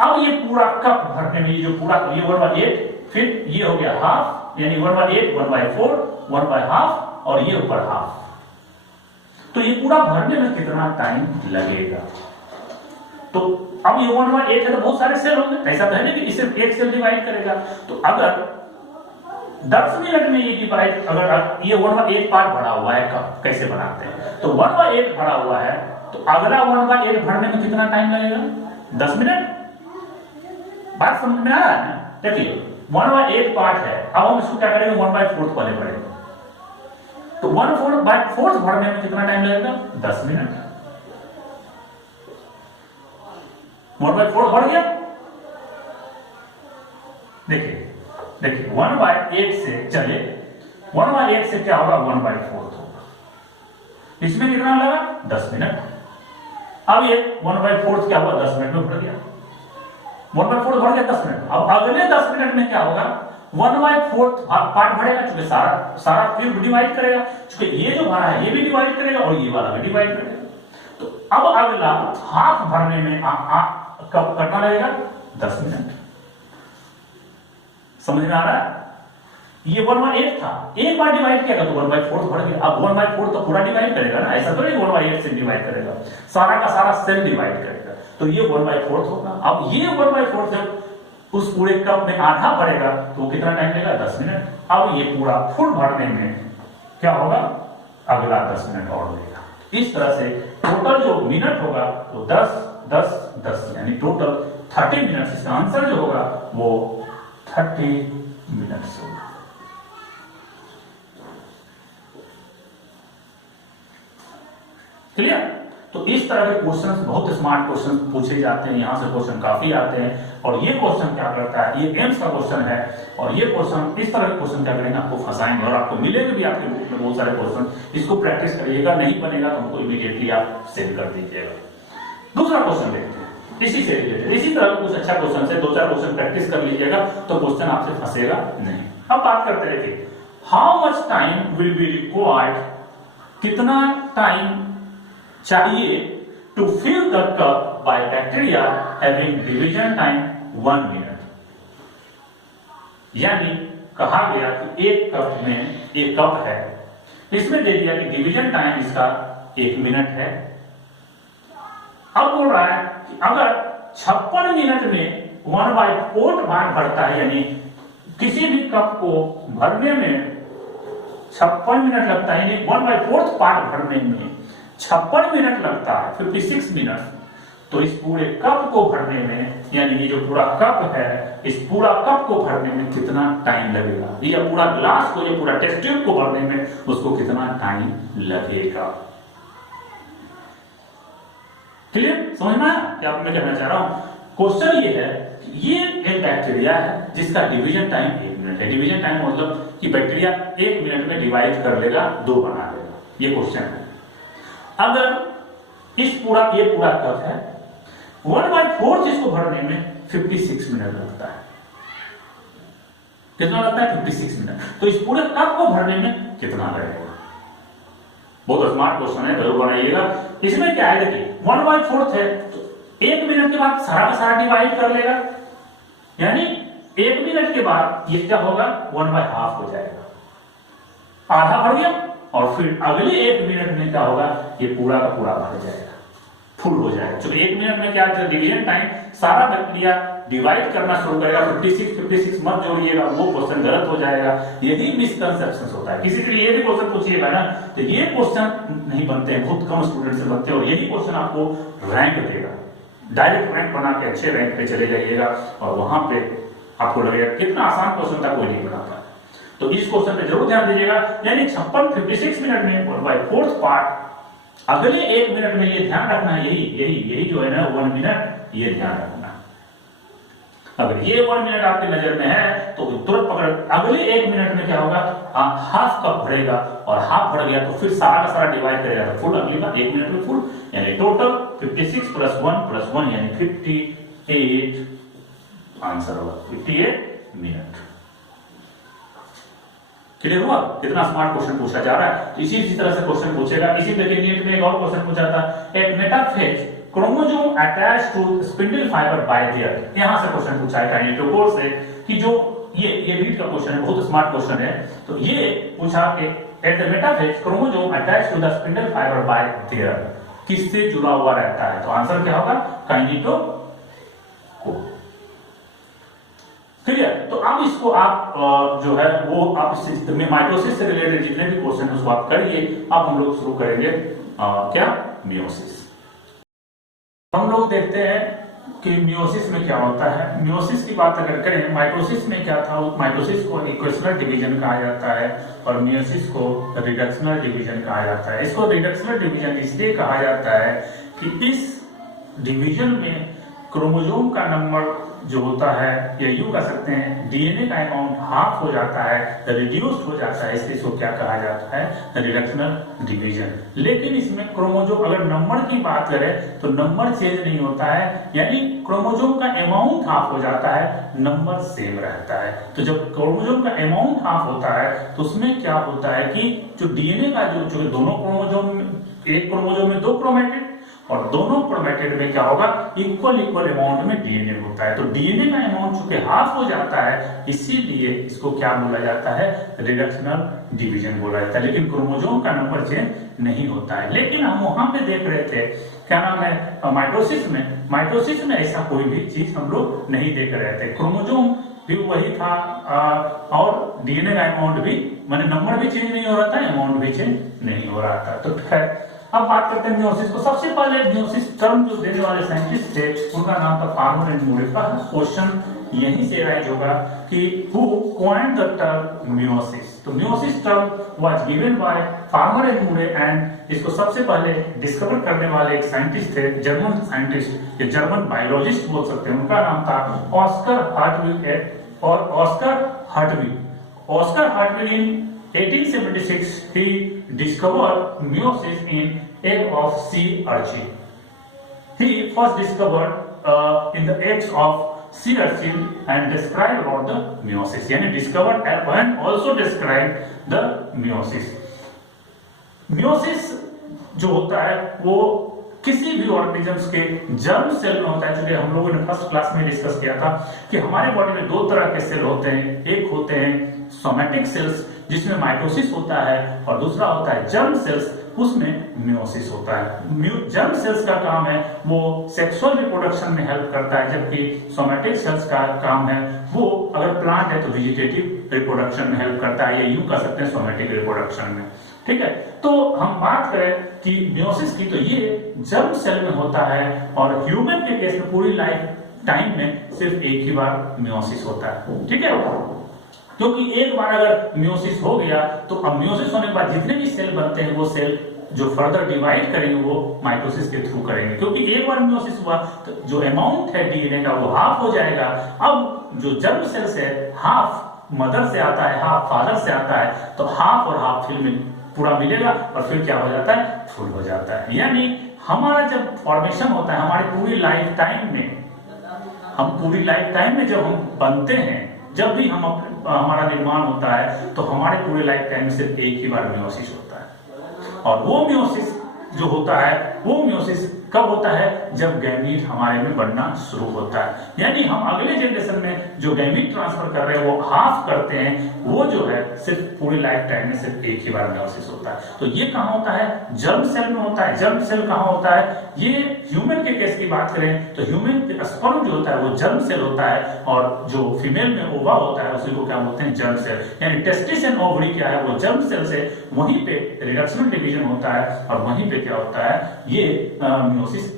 अब ये पूरा कप भरने में जो पूरा ये 1/8, फिर ये हो गया हाफ, यानी 1/8, 1/4, 1/2 और ये ऊपर हाफ। तो ये पूरा भरने में कितना टाइम लगेगा? तो अब ये 1/8 है तो बहुत सारे सेल होंगे, ऐसा तो है नहीं कि इसे एक सेल डिवाइड करेगा। तो अगर 10 मिनट में ये डिवाइड, अगर ये 1/8 पार्ट भरा हुआ है, कब कैसे बनाते हैं, तो 1/8 भरा हुआ है तो अगला 1/8 भरने में कितना टाइम लगेगा, 10 मिनट। बात समझ में आ रहा है ना? देखिए 1/8 पार्ट है, अब हम इसको क्या करेंगे, 1/4 वाले भरेंगे। तो 1/4 भरने में कितना टाइम लगेगा, 10 मिनट। 1/4 भर गया। देखिए 1/8 से चले, 1/8 से क्या होगा, 1/4 होगा। इसमें कितना लगा, 10 मिनट। अब ये 1/4 क्या हुआ, 10 मिनट में भर गया। 1/4 भर गया 10 मिनट। अब अगले 10 मिनट में क्या होगा, 1/4 पार्ट भरेगा, क्योंकि सारा क्यूब डिवाइड करेगा, क्योंकि ये जो भरा है ये भी डिवाइड करेगा और ये वाला भी डिवाइड करेगा। तो अब अगला हाफ भरने में कब कितना लगेगा, 10 मिनट। समझ में आ रहा है? ये 1/8 था, एक बार डिवाइड किया तो 1/4 भर गया। अब 1/4 तो पूरा डिवाइड करेगा ना, ऐसा तो नहीं 1/8 से डिवाइड करेगा, सारा का सारा सेल डिवाइड करेगा। तो ये 1/4 होगा। अब ये 1/4 जब उस पूरे कप में आधा भरेगा तो कितना टाइम लगेगा, 10 मिनट। अब ये पूरा फुल भरने में क्या होगा, अगला 10 मिनट और लगेगा। इस तरह से टोटल जो मिनट होगा वो 10, 10, 10 यानी टोटल 30 मिनट। इसका आंसर जो होगा वो 30 मिनट्स होगा। क्लियर? तो इस तरह के क्वेश्चंस, बहुत स्मार्ट क्वेश्चन पूछे जाते हैं, यहां से क्वेश्चन काफी आते हैं। और ये क्वेश्चन क्या करता है, ये एम्स का क्वेश्चन है, और ये क्वेश्चन इस तरह के क्वेश्चन क्या करेंगे, आपको फंसाएंगे और आपको मिलेंगे भी आपके बुक में बहुत सारे क्वेश्चन। इसको प्रैक्टिस करिएगा, नहीं बनेगा तो हमको इमीडिएटली आप सेंड कर दीजिएगा। दूसरा क्वेश्चन देखते हैं, इसी से रिलेटेड, इसी तरह कुछ अच्छा क्वेश्चन से 2-4 क्वेश्चन प्रैक्टिस कर लीजिएगा तो क्वेश्चन आपसे फंसेगा नहीं। अब बात करते हैं कि how much time will be required, कितना टाइम चाहिए to fill the cup by bacteria having division time 1 minute. यानी कहा गया कि एक कप में, एक कप है, इसमें दे दिया कि डिवीजन टाइम इसका 1 मिनट है। अब बोल रहा है कि अगर 56 मिनट में 1/4 बार भरता है, यानी किसी भी कप को भरने में 56 मिनट लगता है, यानी 1/4 पार्ट भरने में 56 मिनट लगता है, 56 मिनट। तो इस पूरे कप को भरने में, यानी ये जो पूरा कप है, इस पूरा कप को भरने में कितना टाइम लगेगा, या पूरा ग्लास को, ये पूरा टेस्ट ट्यूब को भरने में उसको कितना टाइम लगेगा। क्लियर, समझ में आया क्या मैं कहना चाह रहा हूं? क्वेश्चन ये है कि ये एक बैक्टीरिया है जिसका डिवीजन टाइम 1 मिनट है। डिवीजन टाइम मतलब कि बैक्टीरिया 1 मिनट में डिवाइड कर लेगा, 2 बना लेगा, ये क्वेश्चन है। अगर इस पूरा, ये पूरा कप है, 1/4 इसको भरने में 56 मिनट लगता है। कितना लगता है? 56 मिनट। तो इस पूरे कप को भरने में कितना लगेगा? बहुत स्मार्ट क्वेश्चन है, जरूर बनाइएगा। इसमें क्या है, देखिए 1/4 है तो 1 मिनट के बाद सारा का सारा डिवाइड कर लेगा, यानी 1 मिनट के बाद ये क्या होगा, 1/2 हो जाएगा, आधा भर गया। और फिर अगले 1 मिनट में क्या होगा, ये पूरा का पूरा भर जाएगा, फुल हो जाएगा। क्योंकि 1 मिनट में क्या डिवीजन टाइम, सारा बैक्टीरिया डिवाइड करना शुरू करेगा। 56 मत जोड़िएगा, वो क्वेश्चन गलत हो जाएगा। यही मिसकंसेप्शन होता है। किसी के लिए ये भी क्वेश्चन पूछिएगा ना, तो ये क्वेश्चन नहीं बनते हैं, बहुत कम स्टूडेंट से बनते हैं, और यही क्वेश्चन आपको रैंक देगा। डायरेक्ट रैंक बना के अच्छे रैंक पे चले जाइएगा, और वहां पे आपको लगेगा कितना आसान क्वेश्चन था, कोई नहीं बनाता। तो इस क्वेश्चन पे जरूर ध्यान दीजिएगा, यानी 56 मिनट में 1/4 पार्ट, अगले 1 मिनट में ये ध्यान रखना है, यही जो है ना 1 मिनट, ये ध्यान रखना। अगर ये 1 मिनट आपकी नजर में है तो तुरंत पकड़, अगले 1 मिनट में क्या होगा, हाफ कप भरेगा, और हाफ भर गया तो फिर सारा का सारा डिवाइड करेगा तो फुल, अगली बार 1 मिनट में फुल, यानी टोटल 56 + 1 यानी 58, आंसर होगा 58 मिनट। क्लियर हुआ? कितना स्मार्ट क्वेश्चन पूछा जा रहा है। इसी तरह से क्वेश्चन पूछेगा। इसी तरह नीट में एक और क्वेश्चन पूछा था, एक metaphase chromosome attach to spindle fibre by their, यहां से क्वेश्चन पूछा है काइनेटोकोर से, कि जो ये रीड का क्वेश्चन है, बहुत स्मार्ट क्वेश्चन है। तो ये पूछा कि at the metaphase chromosome attach to the spindle fibre by their, किससे जुड़ा हुआ रहता है? तो आंसर क्या होगा, काइनेटोकोर। क्लियर? तो अब इसको आप जो है वो आप माइटोसिस से रिलेटेड जितने भी क्वेश्चन है उसको आप करिए। अब हम लोग शुरू करेंगे क्या, मियोसिस। हम लोग देखते हैं कि मियोसिस में क्या होता है। मियोसिस की बात अगर करें, माइटोसिस में क्या था, माइटोसिस को इक्वेशनल डिवीजन कहा जाता है और मियोसिस को रिडक्शनल डिवीजन कहा जाता है। इसको रिडक्शनल डिवीजन इसलिए कहा जाता है कि इस डिवीजन में क्रोमोसोम का नंबर जो होता है, या यूं कह सकते हैं डीएनए का अमाउंट हाफ हो जाता है, रिड्यूस्ड हो जाता है, इसलिए इसको क्या कहा जाता है, रिडक्शनल डिवीजन। लेकिन इसमें क्रोमोसोम, अगर नंबर की बात करें तो नंबर चेंज नहीं होता है, यानी क्रोमोसोम का अमाउंट हाफ हो जाता है, नंबर सेम रहता है। तो जब क्रोमोसोम का अमाउंट हाफ होता है तो उसमें क्या होता है कि जो डीएनए का जो दोनों क्रोमोसोम, एक क्रोमोसोम में 2 क्रोमेटिड और दोनों क्रोमेटिड में क्या होगा, इक्वल अमाउंट में डीएनए होता है। तो डीएनए का अमाउंट चूंकि हाफ हो जाता है, इसीलिए इसको क्या बोला जाता है, रिडक्शनल डिवीजन बोला जाता है। लेकिन क्रोमोसोम का नंबर चेंज नहीं होता है। लेकिन हम वहां पे देख रहे थे, क्या नाम है, माइटोसिस में ऐसा कोई भी चीज हम लोग नहीं देख रहे थे। क्रोमोसोम भी वही था और डीएनए का अमाउंट भी, माने नंबर भी चेंज नहीं हो रहा था, अमाउंट भी चेंज नहीं हो रहा था। तो खैर अब बात करते हैं मियोसिस को। सबसे पहले मियोसिस टर्म जो देने वाले साइंटिस्ट थे उनका नाम था फार्मर एंड मूरे। क्वेश्चन यहीं से राइज होगा कि who coined the term meiosis. तो meiosis term was given by Farmer and Moore, एंड इसको सबसे पहले डिस्कवर करने वाले एक साइंटिस्ट थे, जर्मन साइंटिस्ट या जर्मन बायोलॉजिस्ट बोल सकते हैं। उनका नाम था ऑस्कर हार्टविग और Oscar Hertwig in 1876 he discovered meiosis in egg of sea urchin. He first discovered in the eggs of sea urchin and described about the meiosis. यानी discovered and also described the meiosis. Meiosis जो होता है वो किसी भी organisms के germ cell में होता है। चूंकि हम लोगों ने फर्स्ट क्लास में डिस्कस किया था कि हमारे बॉडी में 2 तरह के सेल होते हैं, एक होते हैं सोमैटिक सेल्स जिसमें माइटोसिस होता है और दूसरा होता है जर्म सेल्स उसमें मियोसिस होता है। जर्म सेल्स का काम है वो सेक्सुअल रिप्रोडक्शन में हेल्प करता है, जबकि सोमैटिक सेल्स का काम है वो अगर प्लांट है तो वेजिटेटिव रिप्रोडक्शन में हेल्प करता है, या यूं कह सकते हैं सोमैटिक रिप्रोडक्शन में। ठीक है, तो हम बात करें कि मियोसिस की, तो ये जर्म सेल में होता है और ह्यूमन के केस में पूरी लाइफ टाइम में सिर्फ एक ही बार मियोसिस होता है। ठीक है, क्योंकि एक बार अगर मियोसिस हो गया तो अब मियोसिस होने के बाद जितने भी सेल बनते हैं वो सेल जो फर्दर डिवाइड करेंगे वो माइटोसिस के थ्रू करेंगे, क्योंकि एक बार मियोसिस हुआ तो जो अमाउंट है डीएनए का वो हाफ हो जाएगा। अब जो जर्म सेल्स है हाफ मदर से आता है हाफ फादर से आता है, तो हाफ और हाफ फिर में पूरा मिलेगा और फिर क्या हो जाता है, फुल हो जाता है। यानी हमारा जब फॉर्मेशन होता है हमारी पूरी लाइफ टाइम में, हम पूरी लाइफ टाइम में जब हम बनते हैं, जब भी हमारा निर्माण होता है तो हमारे पूरे लाइफ टाइम में सिर्फ एक ही बार मियोसिस होता है। और वो मियोसिस जो होता है वो मियोसिस कब होता है, जब गैमीट हमारे में बनना शुरू होता है। यानी हम अगले जनरेशन में जो गैमीट ट्रांसफर कर रहे हैं वो हाफ करते हैं, वो जो है सिर्फ पूरी लाइफ टाइम में सिर्फ एक ही बार मियोसिस होता है। तो ये कहाँ होता है, जर्म सेल में होता है। जर्म सेल कहाँ होता है, ये ह्यूमन के केस की बात करें तो ह्यूमन के स्पर्म जो होता है वो जर्म सेल होता है, और जो फीमेल में ओवा होता है उसी को क्या बोलते हैं, जर्म सेल। यानी टेस्टिस एंड ओवरी क्या है, वो जर्म सेल से वहीं पे रिडक्शनल डिवीजन होता है और वहीं पे क्या होता है, ये मियोसिस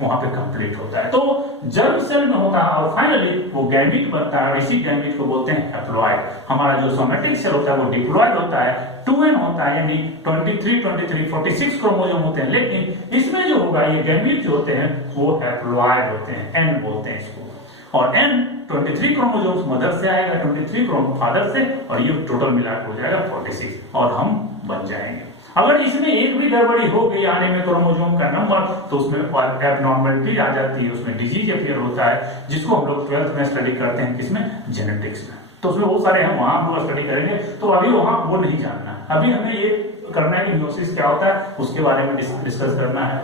वहां पे कंप्लीट होता है। तो जर्म सेल में होता है और फाइनली वो गैमीट बनता है और इसी गैमीट को बोलते हैं हैप्लॉइड। हमारा जो सोमैटिक सेल होता है वो डिप्लॉइड होता है, 2n होता है, यानी 23, 46 क्रोमोसोम होते हैं, लेकिन इसमें जो होगा ये गैमीट जो होते हैं वो हैप्लॉइड होते हैं, n बोलते हैं इसको। और n 23 क्रोमोसोम्स मदर से आएगा, 23 फादर से, और ये टोटल मिलाकर हो जाएगा 46 और हम बन जाएंगे। अगर इसमें एक भी गड़बड़ी हो गई आने में क्रोमोसोम का नंबर तो उसमें एबनॉर्मलिटी आ जाती है, उसमें डिजीज अपीयर होता है, जिसको हम लोग 12th में स्टडी करते हैं, किसमें, जेनेटिक्स में। तो उसमें बहुत सारे हम वहां हम लोग स्टडी करेंगे, तो अभी वहां वो नहीं जानना, अभी हमें ये करना है कि मियोसिस क्या होता है उसके बारे में डिस्कस करना है।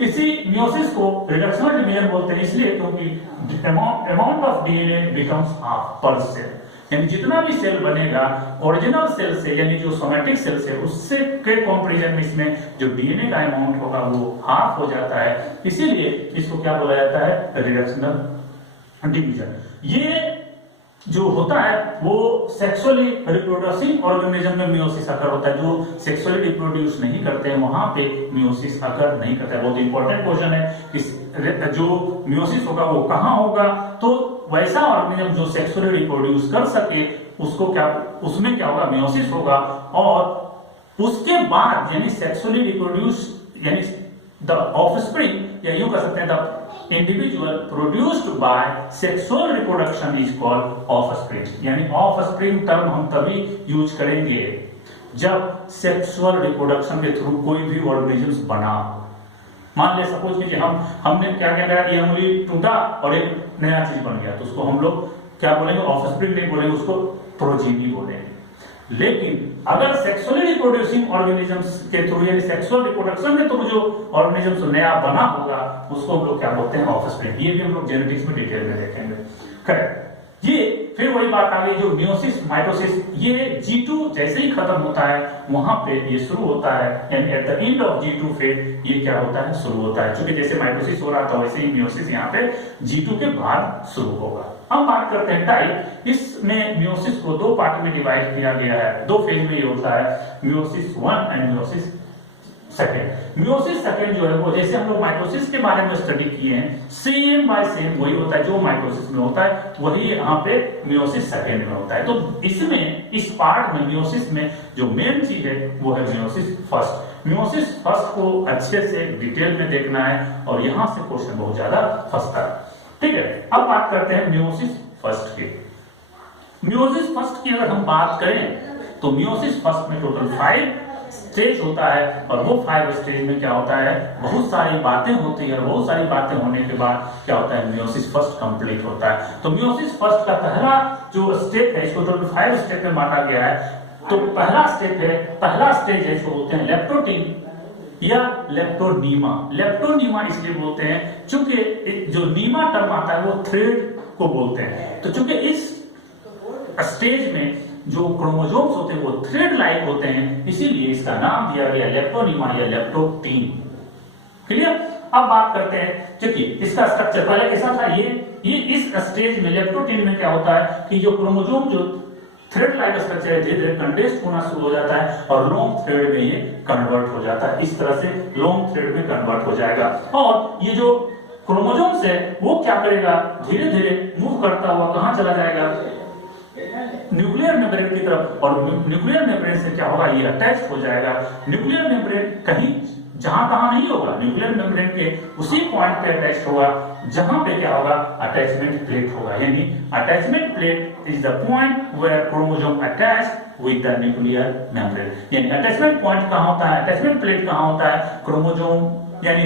इसी मियोसिस को रिडक्शनल डिवीजन बोलते हैं, इसलिए क्योंकि amount of DNA becomes half पर सेल, यानी जितना भी सेल बनेगा ओरिजिनल सेल से, यानी जो सोमैटिक सेल से, उससे के कंपैरिजन में इसमें जो डीएनए का अमाउंट होगा वो हाफ हो जाता है, इसीलिए इसको क्या बोला जाता है, रिडक्शनल डिवीजन। ये जो होता है वो सेक्सुअली रिप्रोड्यूसिंग ऑर्गेनिज्म में मियोसिस अकर होता है, जो सेक्सुअली रिप्रोड्यूस नहीं करते हैं वहां पे मियोसिस अकर नहीं करता है। बहुत इंपॉर्टेंट क्वेश्चन है कि जो मियोसिस होगा वो कहां होगा, तो वैसा ऑर्गेनिज्म जो सेक्सुअली रिप्रोड्यूस कर सके उसको क्या, उसमें क्या होगा, मियोसिस होगा। और उसके बाद यानी सेक्सुअली रिप्रोड्यूस यानी द ऑफस्प्रिंग, या यूं कह सकते हैं the individual produced by sexual reproduction is called offspring. यानी ऑफस्प्रिंग टर्म हम तभी यूज करेंगे जब सेक्सुअल रिप्रोडक्शन के थ्रू कोई भी ऑर्गेनिजम्स बना। मान ले सपोज कीजिए हमने क्या किया, ये उंगली टूटा और एक नया चीज बन गया, तो उसको हम लोग क्या बोलेंगे, ऑफस्प्रिंग नहीं बोलेंगे, उसको प्रोजीनी बोलेंगे। लेकिन अगर सेक्सुअली रिप्रोड्यूसिंग ऑर्गेनिजम्स के थ्रू यानी सेक्सुअल रिप्रोडक्शन के थ्रू जो ऑर्गेनिजम्स नया बना होगा उसको हम लोग क्या बोलते हैं, ऑफस्प्रिंग। ये भी हम लोग जेनेटिक्स में डिटेल में देखेंगे। करेक्ट, ये फिर वही बात आ गई जो मियोसिस माइटोसिस, ये G2 जैसे ही खत्म होता है वहां पे ये शुरू होता है, यानी at the end of G2 phase ये क्या होता है, शुरू होता है। क्योंकि जैसे माइटोसिस हो रहा था वैसे ही मियोसिस यहाँ पे G2 के बाद शुरू होगा। हम बात करते हैं टाइप। इसमें मियोसिस को दो पार्ट में डिवाइड किया गया है, दो फेज में ये होता है, meiosis 1 and meiosis second. Meiosis second जो है वो जैसे हम लोग माइटोसिस के बारे में स्टडी किए हैं, सेम बाय सेम वही होता है जो माइटोसिस में होता है, वही यहाँ पे मियोसिस सेकेंड में होता है। तो इसमें इस पार्ट में मियोसिस में जो मेन चीज है वो है मियोसिस फर्स्ट। मियोसिस फर्स्ट को अच्छे से डिटेल में देखना है और यहाँ से क्वेश्चन बहुत ज्यादा फंसता है। ठीक है, अब बात करते हैं मियोसिस फर्स्ट की। मियोसिस फर्स्ट की अगर हम बात करें तो मियोसिस फर्स्ट में टोटल 5 स्टेज होता है और वो 5 स्टेज में क्या होता है, बहुत सारी बातें होती है और बहुत सारी बातें होने के बाद क्या होता है, मियोसिस फर्स्ट कंप्लीट होता है। तो मियोसिस फर्स्ट का पहला जो स्टेप है, इसको टोटल 5 स्टेप में बांटा गया है। तो पहला स्टेप है, पहला स्टेज है, इसको बोलते हैं लेप्टोटीन या लेप्टोनीमा। लेप्टोनीमा इसलिए बोलते हैं क्योंकि जो नीमा टर्म आता है वो थ्रेड को बोलते हैं। तो चूंकि इस स्टेज में जो क्रोमोसोम्स होते हैं वो थ्रेड लाइक होते हैं, इसीलिए इसका नाम दिया गया लेप्टोनीमा या लेप्टोटीन। क्लियर? अब बात करते हैं, देखिए इसका स्ट्रक्चर पहले कैसा था, ये इस स्टेज में लेप्टोटीन में क्या होता है कि जो क्रोमोसोम जो थ्रेड लाइक स्ट्रक्चर है धीरे धीरे कंडेंस होना शुरू हो जाता है और लॉन्ग थ्रेड में ये कन्वर्ट हो जाता है। इस तरह से लॉन्ग थ्रेड में कन्वर्ट हो जाएगा और ये जो क्रोमोसोम्स है वो क्या करेगा, धीरे धीरे मूव करता हुआ कहां चला जाएगा, न्यूक्लियर मेम्ब्रेन की तरफ, और न्यूक्लियर मेम्ब्रेन से क्या होगा, ये अटैच हो जाएगा। न्यूक्लियर मेम्ब्रेन कहीं जहां कहां नहीं होगा, न्यूक्लियर मेम्ब्रेन के उसी पॉइंट पे अटैच होगा जहां पे क्या होगा, अटैचमेंट प्लेट होगा। यानी attachment plate is the point where chromosome attach with the nuclear membrane. यानी अटैचमेंट पॉइंट कहां होता है, अटैचमेंट प्लेट कहां होता है, क्रोमोसोम यानी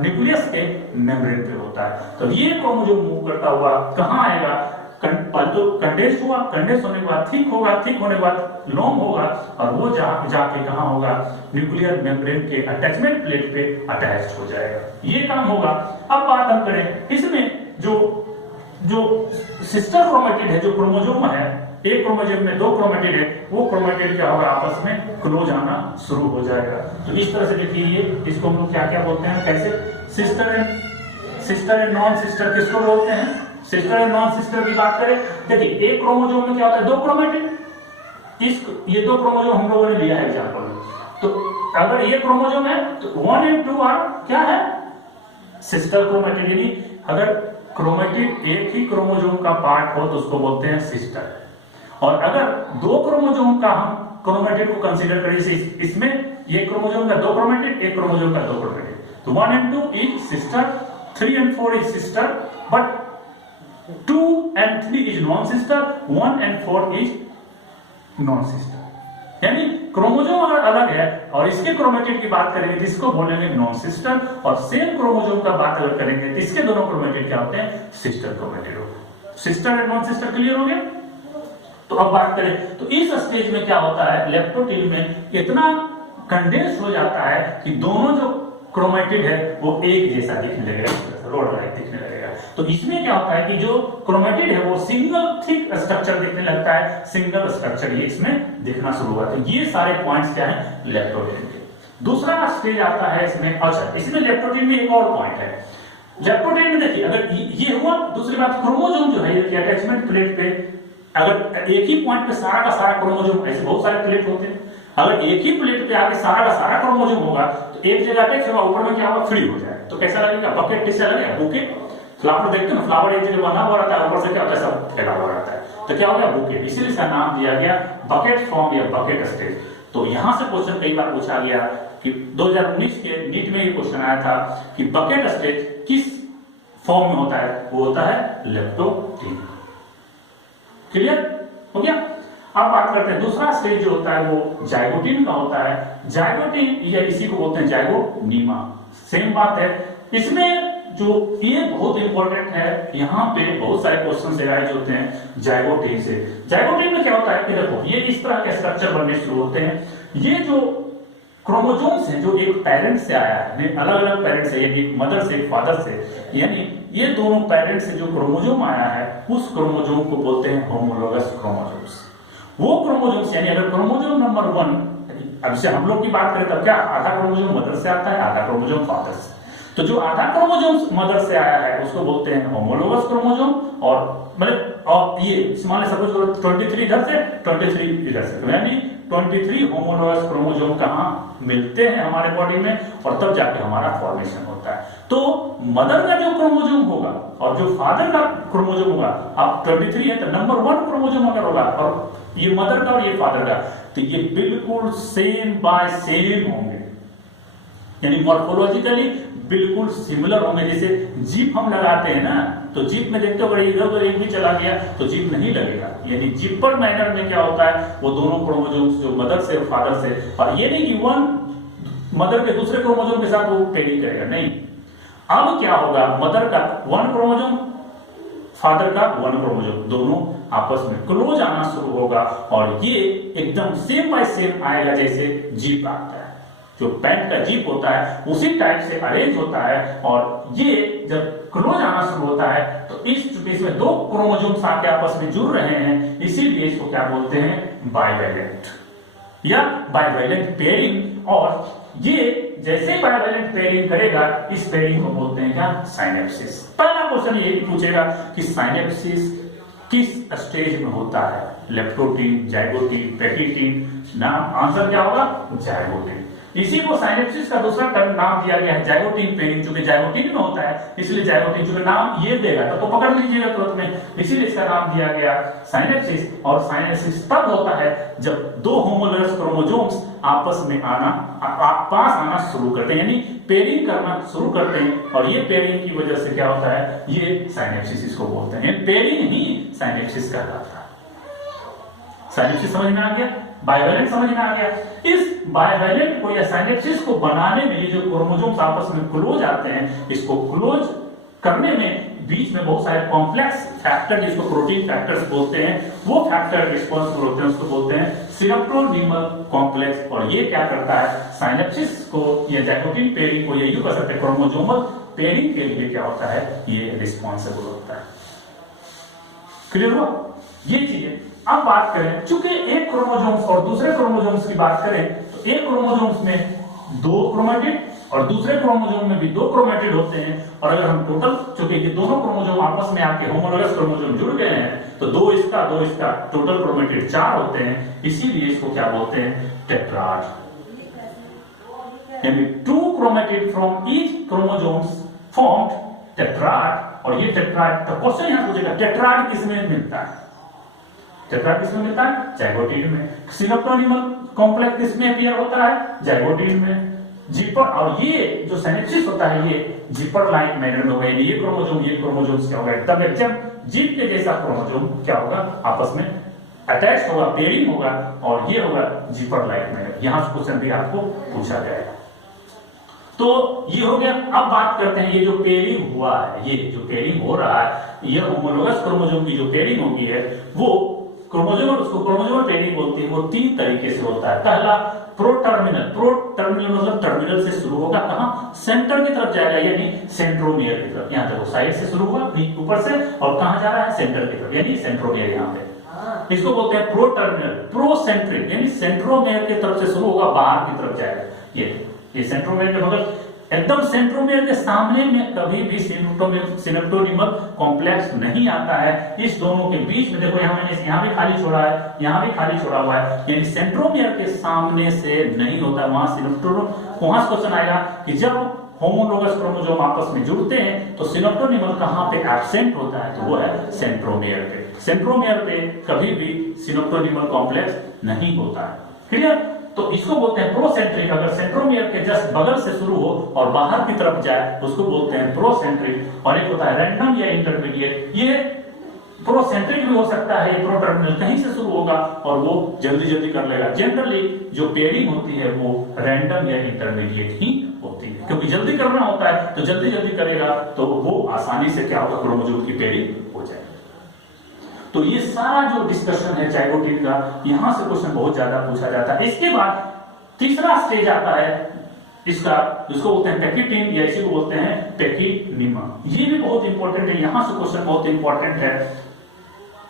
न्यूक्लियस के मेम्ब्रेन पे होता है। तो ये क्रोमोसोम मूव करता हुआ कहां आएगा, तो कंडेंस हुआ, कंडेंस होने के बाद थिक होगा, थिक होने के बाद लॉन्ग होगा और वो जाके कहां होगा, न्यूक्लियर मेम्ब्रेन के अटैचमेंट प्लेट पे अटैच हो जाएगा। ये काम होगा। अब बात हम करें इसमें जो सिस्टर क्रोमेटिड है, जो क्रोमोसोम है, एक क्रोमोसोम में दो क्रोमेटिड है, वो क्रोमेटिड क्या होगा, आपस में क्लोज आना शुरू हो जाएगा। तो इस तरह से देखिए ये, इसको हम लोग क्या क्या बोलते हैं, कैसे सिस्टर एंड नॉन सिस्टर किसको बोलते हैं, सिस्टर एंड नॉन सिस्टर की बात करें, देखिए एक क्रोमोसोम में क्या होता है, दो क्रोमेटिड, ये दो क्रोमोसोम हम लोगों ने लिया है एग्जांपल में। तो अगर ये क्रोमोसोम है तो 1 और 2 आर क्या है, सिस्टर क्रोमेटिड। यानी अगर क्रोमेटिड एक ही क्रोमोसोम का पार्ट हो तो उसको बोलते हैं सिस्टर, और अगर दो क्रोमोसोम का हम क्रोमेटिड को कंसीडर करें, इसमें ये क्रोमोसोम का दो क्रोमेटिड, एक क्रोमोसोम का दो क्रोमेटिड, तो 1 और 2 इज सिस्टर, 3 और 4 इज सिस्टर, बट 2 और 3 इज नॉन सिस्टर, 1 और 4 इज नॉन सिस्टर। यानी क्रोमोसोम अगर अलग है और इसके क्रोमेटिड की बात करेंगे तो इसको बोलेंगे नॉन सिस्टर, और सेम क्रोमोसोम का बात अगर करेंगे तो इसके दोनों क्रोमेटिड क्या होते हैं, सिस्टर क्रोमेटिड होते हैं। Sister and non sister clear हो गया। तो अब बात करें तो इस स्टेज में क्या होता है, लेप्टोटीन में इतना कंडेंस हो जाता है कि दोनों जो क्रोमेटिड है वो एक जैसा दिखने लगेगा, रोड लाइक दिखने लगेगा। तो इसमें क्या होता है कि जो क्रोमेटिड है वो सिंगल थिक स्ट्रक्चर दिखने लगता है, सिंगल स्ट्रक्चर ये इसमें दिखना शुरू हुआ। तो ये सारे पॉइंट्स क्या हैं, लेप्टोटीन के। दूसरा स्टेज आता है इसमें, अच्छा इसमें लेप्टोटीन में एक और पॉइंट है, लेप्टोटीन में देखिए अगर ये हुआ, दूसरी बात क्रोमोसोम जो है अटैचमेंट प्लेट पे, अगर एक ही पॉइंट पे सारा का सारा क्रोमोसोम, ऐसे बहुत सारे प्लेट होते हैं, अगर एक ही प्लेट पे आके सारा का सारा क्रोमोसोम होगा तो एक जगह अटैच होगा, ऊपर में क्या होगा, फ्री हो जाएगा। तो कैसा लगेगा, बकेट कैसा लगेगा, बुके। फ्लावर देखते हैं ना, फ्लावर एक जगह बंधा हुआ रहता है, ऊपर से क्या होता है, सब फैला हुआ रहता है, तो क्या हो गया, बुके। इसीलिए इसका नाम दिया गया बकेट फॉर्म या बकेट स्टेज। तो यहां से क्वेश्चन कई बार पूछा गया कि 2019 के नीट में ये क्वेश्चन आया था कि बकेट स्टेज किस फॉर्म में होता है, वो होता है लेप्टोटीन। क्लियर हो गया। अब बात करते हैं दूसरा स्टेज जो होता है वो जाइगोटीन का होता है। जाइगोटीन या इसी को बोलते हैं जाइगोनीमा, सेम बात है। इसमें जो ये बहुत इंपॉर्टेंट है, यहाँ पे बहुत सारे क्वेश्चन राइज होते हैं जाइगोटीन से। जाइगोटीन में क्या होता है कि देखो ये इस तरह के स्ट्रक्चर बनने शुरू होते हैं। ये जो क्रोमोसोम्स है जो एक पेरेंट से आया है, अलग अलग पेरेंट से, एक मदर से एक फादर से, यानी ये दोनों पेरेंट से जो क्रोमोसोम आया है उस क्रोमोसोम को बोलते हैं होमोलोगस क्रोमोसोम्स। वो क्रोमोसोम्स यानी अगर क्रोमोसोम नंबर 1, अब से हम लोग की बात करें तब क्या आधा क्रोमोसोम मदर से आता है, आधा क्रोमोसोम फादर से। तो जो आधा क्रोमोसोम मदर से आया है उसको बोलते हैं होमोलोगस क्रोमोसोम, और मतलब और ये मान लीजिए सपोज करो 23 इधर से 23 इधर से, यानी 23 होमोलोगस क्रोमोसोम कहां मिलते हैं हमारे बॉडी में, और तब जाके हमारा फॉर्मेशन होता है। तो मदर का जो क्रोमोसोम होगा और जो फादर का क्रोमोसोम होगा, अब 23 है तो नंबर 1 क्रोमोसोम अगर होगा और ये मदर का और ये फादर का, तो ये बिल्कुल सेम बाय सेम होंगे, यानी मॉर्फोलॉजिकली बिल्कुल सिमिलर होंगे। जैसे जीप हम लगाते हैं ना, तो जीप में देखते हो अगर इधर उधर एक भी चला गया तो जीप नहीं लगेगा। यानी जिपर मैनर में क्या होता है, वो दोनों क्रोमोसोम्स जो मदर से और फादर से, और ये नहीं कि वन मदर के दूसरे क्रोमोसोम के साथ वो पेयरिंग करेगा, नहीं। अब क्या होगा, मदर का 1 क्रोमोसोम, फादर का 1 क्रोमोसोम, दोनों आपस में क्लोज आना शुरू होगा और ये एकदम सेम बाय सेम आएगा जैसे जीप आता है। जो पैंट का जीप होता है उसी टाइप से अरेंज होता है, और ये जब क्लोज आना शुरू होता है तो इस में 2 क्रोमोसोम्स आके आपस में जुड़ रहे हैं, इसीलिए इसको क्या बोलते हैं, बाइवैलेंट या बाइवैलेंट पेयरिंग। और ये जैसे ही बाइवैलेंट पेयरिंग करेगा, इस पेयरिंग को बोलते हैं क्या? साइनेप्सिस। पहला क्वेश्चन ये पूछेगा कि साइनेप्सिस किस स्टेज में होता है? Leptotene, zygotene, pachytene? नाम आंसर क्या होगा? जाइगोटीन। इसी को साइनेप्सिस का दूसरा टर्म नाम दिया गया है जाइगोटीन पेयरिंग, जो कि जाइगोटीन में होता है, इसलिए जाइगोटीन। जो नाम ये देगा तो पकड़ लीजिएगा तुरंत में, इसीलिए इसका नाम दिया गया साइनेप्सिस। और साइनेप्सिस तब होता है जब दो होमोलगस क्रोमोसोम्स आपस में पास आना शुरू करते हैं, यानी पेयरिंग करना शुरू करते हैं। और ये पेयरिंग की वजह से क्या होता है? ये साइनेप्सिस इसको बोलते हैं। पेयरिंग ही साइनेप्सिस कहलाता है। साइनेप्सिस समझ में आ गया? बाइवैलेंट समझ में आ गया? इस बाइवैलेंट को या साइनेप्सिस को बनाने में ये जो क्रोमोसोम्स आपस में क्लोज आते हैं, इसको क्लोज करने में बीच में बहुत सारे कॉम्प्लेक्स फैक्टर, जिसको प्रोटीन फैक्टर्स बोलते हैं, वो फैक्टर रिस्पॉन्सिबल होते हैं, उसको बोलते हैं सिनेप्टोनीमल कॉम्प्लेक्स। और ये क्या करता है? साइनेप्सिस को या जाइगोटीन पेयरिंग को ये यूं कह सकते हैं, क्रोमोसोमल पेयरिंग के लिए क्या होता है? ये रिस्पॉन्सिबल होता है। क्लियर हुआ? ये चीजें अब बात करें, चूंकि एक क्रोमोसोम्स और दूसरे क्रोमोसोम्स की बात करें तो एक क्रोमोसोम्स में दो क्रोमेटिड और दूसरे क्रोमोसोम में भी दो क्रोमेटिड होते हैं। और अगर हम टोटल, चूंकि ये दोनों क्रोमोसोम आपस में आके होमोलगस क्रोमोसोम जुड़ गए हैं, तो दो इसका टोटल क्रोमेटिड 4 होते हैं। इसीलिए इसको क्या बोलते हैं? टेट्राड। यानी 2 chromatid from each chromosomes formed tetrad. और ये टेट्राड का क्वेश्चन यहां पूछेगा, टेट्राड किसमें मिलता है? टेट्राड किसमें मिलता है? जाइगोटीन में। सिनेप्टोनीमल कॉम्प्लेक्स किसमें अपीयर होता है? जाइगोटीन में। जिपर, और ये जो साइनेप्सिस होता है ये जिपर लाइक मैनर में होगा, ये क्रोमोसोम क्या होगा? एकदम एकदम जिप के जैसा क्रोमोसोम क्या होगा? आपस में अटैच होगा, पेयरिंग होगा, और ये होगा जिपर लाइक मैनर। यहां से क्वेश्चन भी आपको पूछा जाएगा। तो ये हो गया। अब बात करते हैं, ये जो पेयरिंग हुआ है, ये जो पेयरिंग हो रहा है, ये होमोलोगस क्रोमोसोम की जो पेयरिंग होगी है, वो क्रोमोसोमल, उसको क्रोमोसोमल पेयरिंग बोलते हैं। वो 3 तरीके से होता है। पहला प्रोटर्मिनल मतलब टर्मिनल से शुरू होगा, कहां? सेंटर की तरफ जाएगा, यानी सेंट्रोमियर की तरफ। यहां देखो, साइड से शुरू हुआ, ऊपर से, और कहां जा रहा है? सेंटर की तरफ, यानी सेंट्रोमियर। यहां पे इसको बोलते हैं प्रोटर्मिनल। प्रोसेंट्रिक यानी सेंट्रोमियर की तरफ से शुरू होगा, बाहर की तरफ जाएगा। ये सेंट्रोमियर के बगल, एकदम सेंट्रोमियर के सामने में कभी भी सिनेप्टोनीमल कॉम्प्लेक्स नहीं आता है। इस दोनों के बीच में देखो, यहाँ भी खाली छोड़ा है, यहाँ भी खाली छोड़ा हुआ है, यानी सेंट्रोमियर के सामने से नहीं होता। वहां वहां क्वेश्चन आएगा कि जब होमोलोगस क्रोमोसोम आपस में जुड़ते हैं तो सिनेप्टोनीमल कहां पे एब्सेंट होता है? तो वो है सेंट्रोमियर पे। सेंट्रोमियर पे कभी भी सिनेप्टोनीमल कॉम्प्लेक्स नहीं होता है। क्लियर? तो इसको बोलते हैं प्रोसेंट्रिक। अगर सेंट्रोमियर के जस्ट बगल से शुरू हो और बाहर की तरफ जाए, उसको बोलते हैं प्रोसेंट्रिक। और एक होता है रैंडम या इंटरमीडिएट। ये प्रोसेंट्रिक भी हो सकता है, प्रोटर्मिनल कहीं से शुरू होगा और वो जल्दी जल्दी कर लेगा। जनरली जो पेयरिंग होती है वो रैंडम या इंटरमीडिएट ही होती है, क्योंकि जल्दी करना होता है तो जल्दी जल्दी करेगा, तो वो आसानी से क्या होगा? क्रोमोसोम की पेयरिंग हो जाएगी। तो ये सारा जो डिस्कशन है जाइगोटीन का, यहां से क्वेश्चन बहुत ज्यादा पूछा जाता है। इसके बाद तीसरा स्टेज आता है इसका, जिसको बोलते हैं पैकिटीन, या इसी को बोलते हैं पैकिनिमा। ये भी बहुत इंपॉर्टेंट है, यहां से क्वेश्चन बहुत इंपॉर्टेंट है।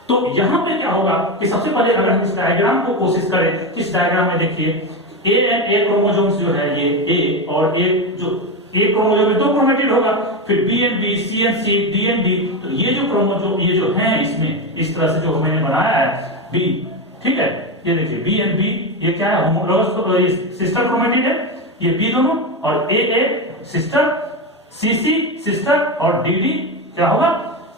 तो यहां पे क्या होगा कि सबसे पहले अगर हम इस डायग्राम को कोशिश करें, इस डायग्राम में देखिए ए क्रोमोसोम्स जो है, ये ए और एक जो ए क्रोमोसोम में 2 क्रोमेटिड होगा, फिर B and B, C and C, D and D. तो ये जो क्रोमोसोम, ये जो है इसमें इस तरह से जो मैंने बनाया है बी, ठीक है, ये देखिए बी एंड बी, ये क्या है? होमोलोगस सिस्टर क्रोमेटिड है, ये बी दोनों, और ए सिस्टर, सी सिस्टर, और डी क्या होगा?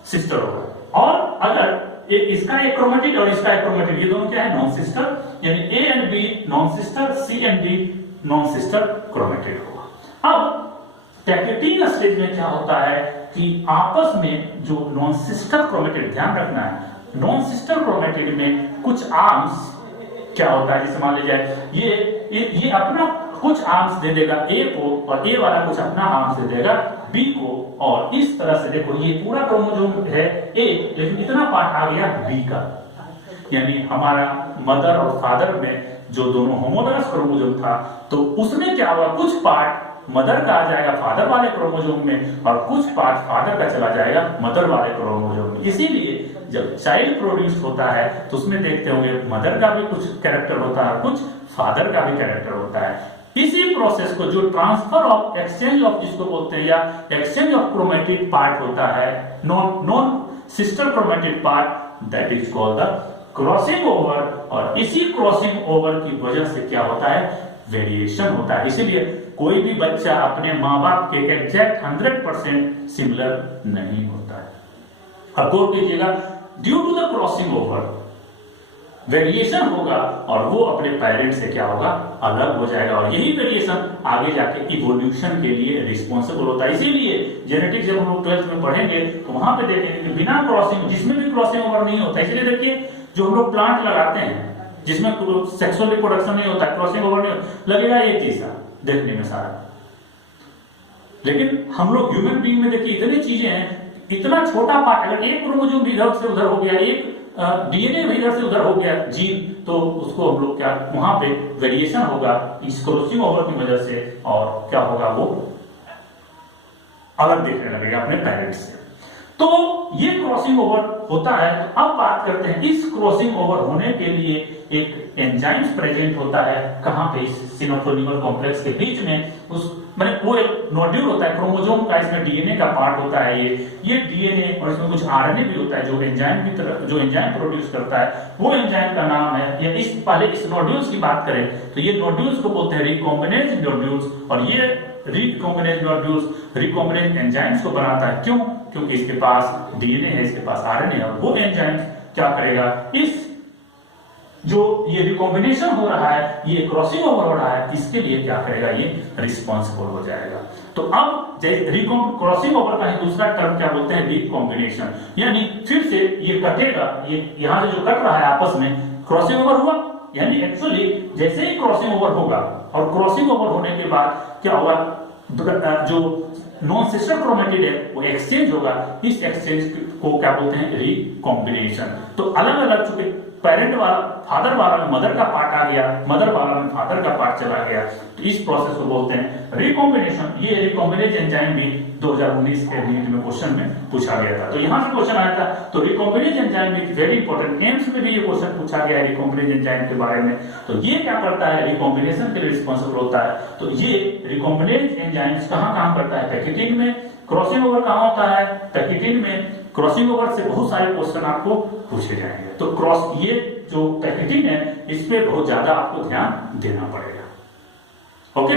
सिस्टर होगा। और अगर इसका एक क्रोमेटिड और इसका एक क्रोमेटिड, ये दोनों क्या है? नॉन सिस्टर, यानी A and B non sister, C and D non sister chromatid होगा। अब पैकिटीन स्टेज में क्या होता है कि आपस में जो नॉन सिस्टर क्रोमेटिड, ध्यान रखना है, नॉन सिस्टर क्रोमेटिड में कुछ आर्म्स क्या होता है, जैसे मान लीजिए ये अपना कुछ आर्म्स दे देगा ए को, और ए वाला कुछ अपना आर्म्स दे देगा बी को, और इस तरह से देखो ये पूरा क्रोमोसोम है ए, लेकिन इतना पार्ट आ गया बी का। यानी हमारा मदर और फादर में जो दोनों होमोलोगस क्रोमोसोम था, तो उसमें क्या हुआ? कुछ पार्ट मदर का आ जाएगा फादर वाले क्रोमोसोम में, और कुछ पार्ट फादर का चला जाएगा मदर वाले क्रोमोसोम में। इसीलिए जब चाइल्ड प्रोड्यूस होता है तो उसमें देखते होंगे मदर का भी कुछ कैरेक्टर होता है, कुछ फादर का भी कैरेक्टर होता है। इसी प्रोसेस को जो ट्रांसफर ऑफ एक्सचेंज ऑफ जिसको बोलते हैं या एक्सचेंज ऑफ क्रोमेटिड पार्ट होता है, non sister chromatid part, that is called the crossing over. और इसी क्रॉसिंग ओवर की वजह से क्या होता है, वेरिएशन होता है। इसीलिए कोई भी बच्चा अपने माँ बाप के एग्जैक्ट 100% सिमिलर नहीं होता है। अब गौर कीजिएगा, due to the crossing over variation होगा और वो अपने पेरेंट्स से क्या होगा, अलग हो जाएगा। और यही वेरिएशन आगे जाके इवोल्यूशन के लिए रिस्पॉन्सिबल होता है। इसीलिए जेनेटिक्स जब हम लोग 12th में पढ़ेंगे तो वहां पे देखेंगे कि बिना क्रॉसिंग, जिसमें भी क्रॉसिंग ओवर नहीं होता, इसलिए देखिए जो हम लोग प्लांट लगाते हैं जिसमें सेक्सुअल रिप्रोडक्शन नहीं होता, क्रॉसिंग ओवर नहीं होता, लगेगा एक जैसा देखने में सारा। लेकिन हम लोग ह्यूमन बीइंग में देखिए इतनी चीजें हैं, इतना छोटा पार्ट, अगर एक क्रोमोसोम इधर से उधर हो गया, एक डीएनए इधर से उधर हो गया जीन, तो उसको हम लोग क्या, वहां पे वेरिएशन होगा इस क्रॉसिंग ओवर की वजह से, और क्या होगा, वो अलग देखने लगेगा अपने पेरेंट्स से। तो ये क्रॉसिंग ओवर होता है। अब बात करते हैं, इस क्रॉसिंग ओवर होने के लिए एक एंजाइम्स प्रेजेंट होता है, कहां पे, इस सिनोप्रोनिमल कॉम्प्लेक्स के बीच में। उस माने वो एक नोड्यूल होता है क्रोमोसोम का, इसमें डीएनए का पार्ट होता है, ये डीएनए और इसमें कुछ आरएनए भी होता है जो एंजाइम की तरह, जो एंजाइम प्रोड्यूस करता है, वो एंजाइम का नाम है, या इस पहले इस नोड्यूल्स की बात करें तो ये नोड्यूल्स को बोलते हैं रिकॉम्बिनेज नोड्यूल्स। और ये रिकॉम्बिनेज नोड्यूल्स रिकॉम्बिनेज एंजाइम्स को बनाता है। क्यों? क्योंकि इसके पास डीएनए है, इसके पास आरएनए है, और वो एंजाइम क्या करेगा, इस जो ये रिकॉम्बिनेशन हो रहा है, ये क्रॉसिंग ओवर हो रहा है, इसके लिए क्या करेगा, ये रिस्पॉन्सिबल हो जाएगा। तो अब क्रॉसिंग ओवर का ही दूसरा टर्म क्या बोलते हैं, रिकॉम्बिनेशन। यानी फिर से ये कटेगा, ये यहां से जो कट रहा है आपस में, क्रॉसिंग ओवर हुआ, यानी एक्चुअली जैसे ही क्रॉसिंग ओवर होगा और क्रॉसिंग ओवर होने के बाद क्या होगा, जो नॉन सिस्टर क्रोमेटिड है वो एक्सचेंज होगा। इस एक्सचेंज को क्या बोलते हैं, रिकॉम्बिनेशन। तो अलग अलग चूंकि पेरेंट वाला, फादर वाला में मदर का पार्ट आ गया, मदर वाला में फादर का पार्ट चला गया, तो इस प्रोसेस को बोलते हैं रिकॉम्बिनेशन। ये रिकॉम्बिनेज एंजाइम भी 2019 के नीट में क्वेश्चन में पूछा गया था, तो यहां से क्वेश्चन आया था। तो रिकॉम्बिनेज एंजाइम भी वेरी इंपॉर्टेंट, एम्स में भी ये क्वेश्चन पूछा गया है रिकॉम्बिनेज एंजाइम के बारे में। तो ये क्या करता है, रिकॉम्बिनेशन के लिए रिस्पॉन्सिबल होता है। तो ये रिकॉम्बिनेज एंजाइम कहां काम करता है, पैकेटिन में। क्रॉसिंग ओवर कहां होता है, पैकेटिन में। क्रॉसिंग ओवर से बहुत सारे क्वेश्चन आपको पूछे जाएंगे। तो क्रॉस, ये जो पैकेटिन है, इस पे बहुत ज्यादा आपको ध्यान देना पड़ेगा। ओके।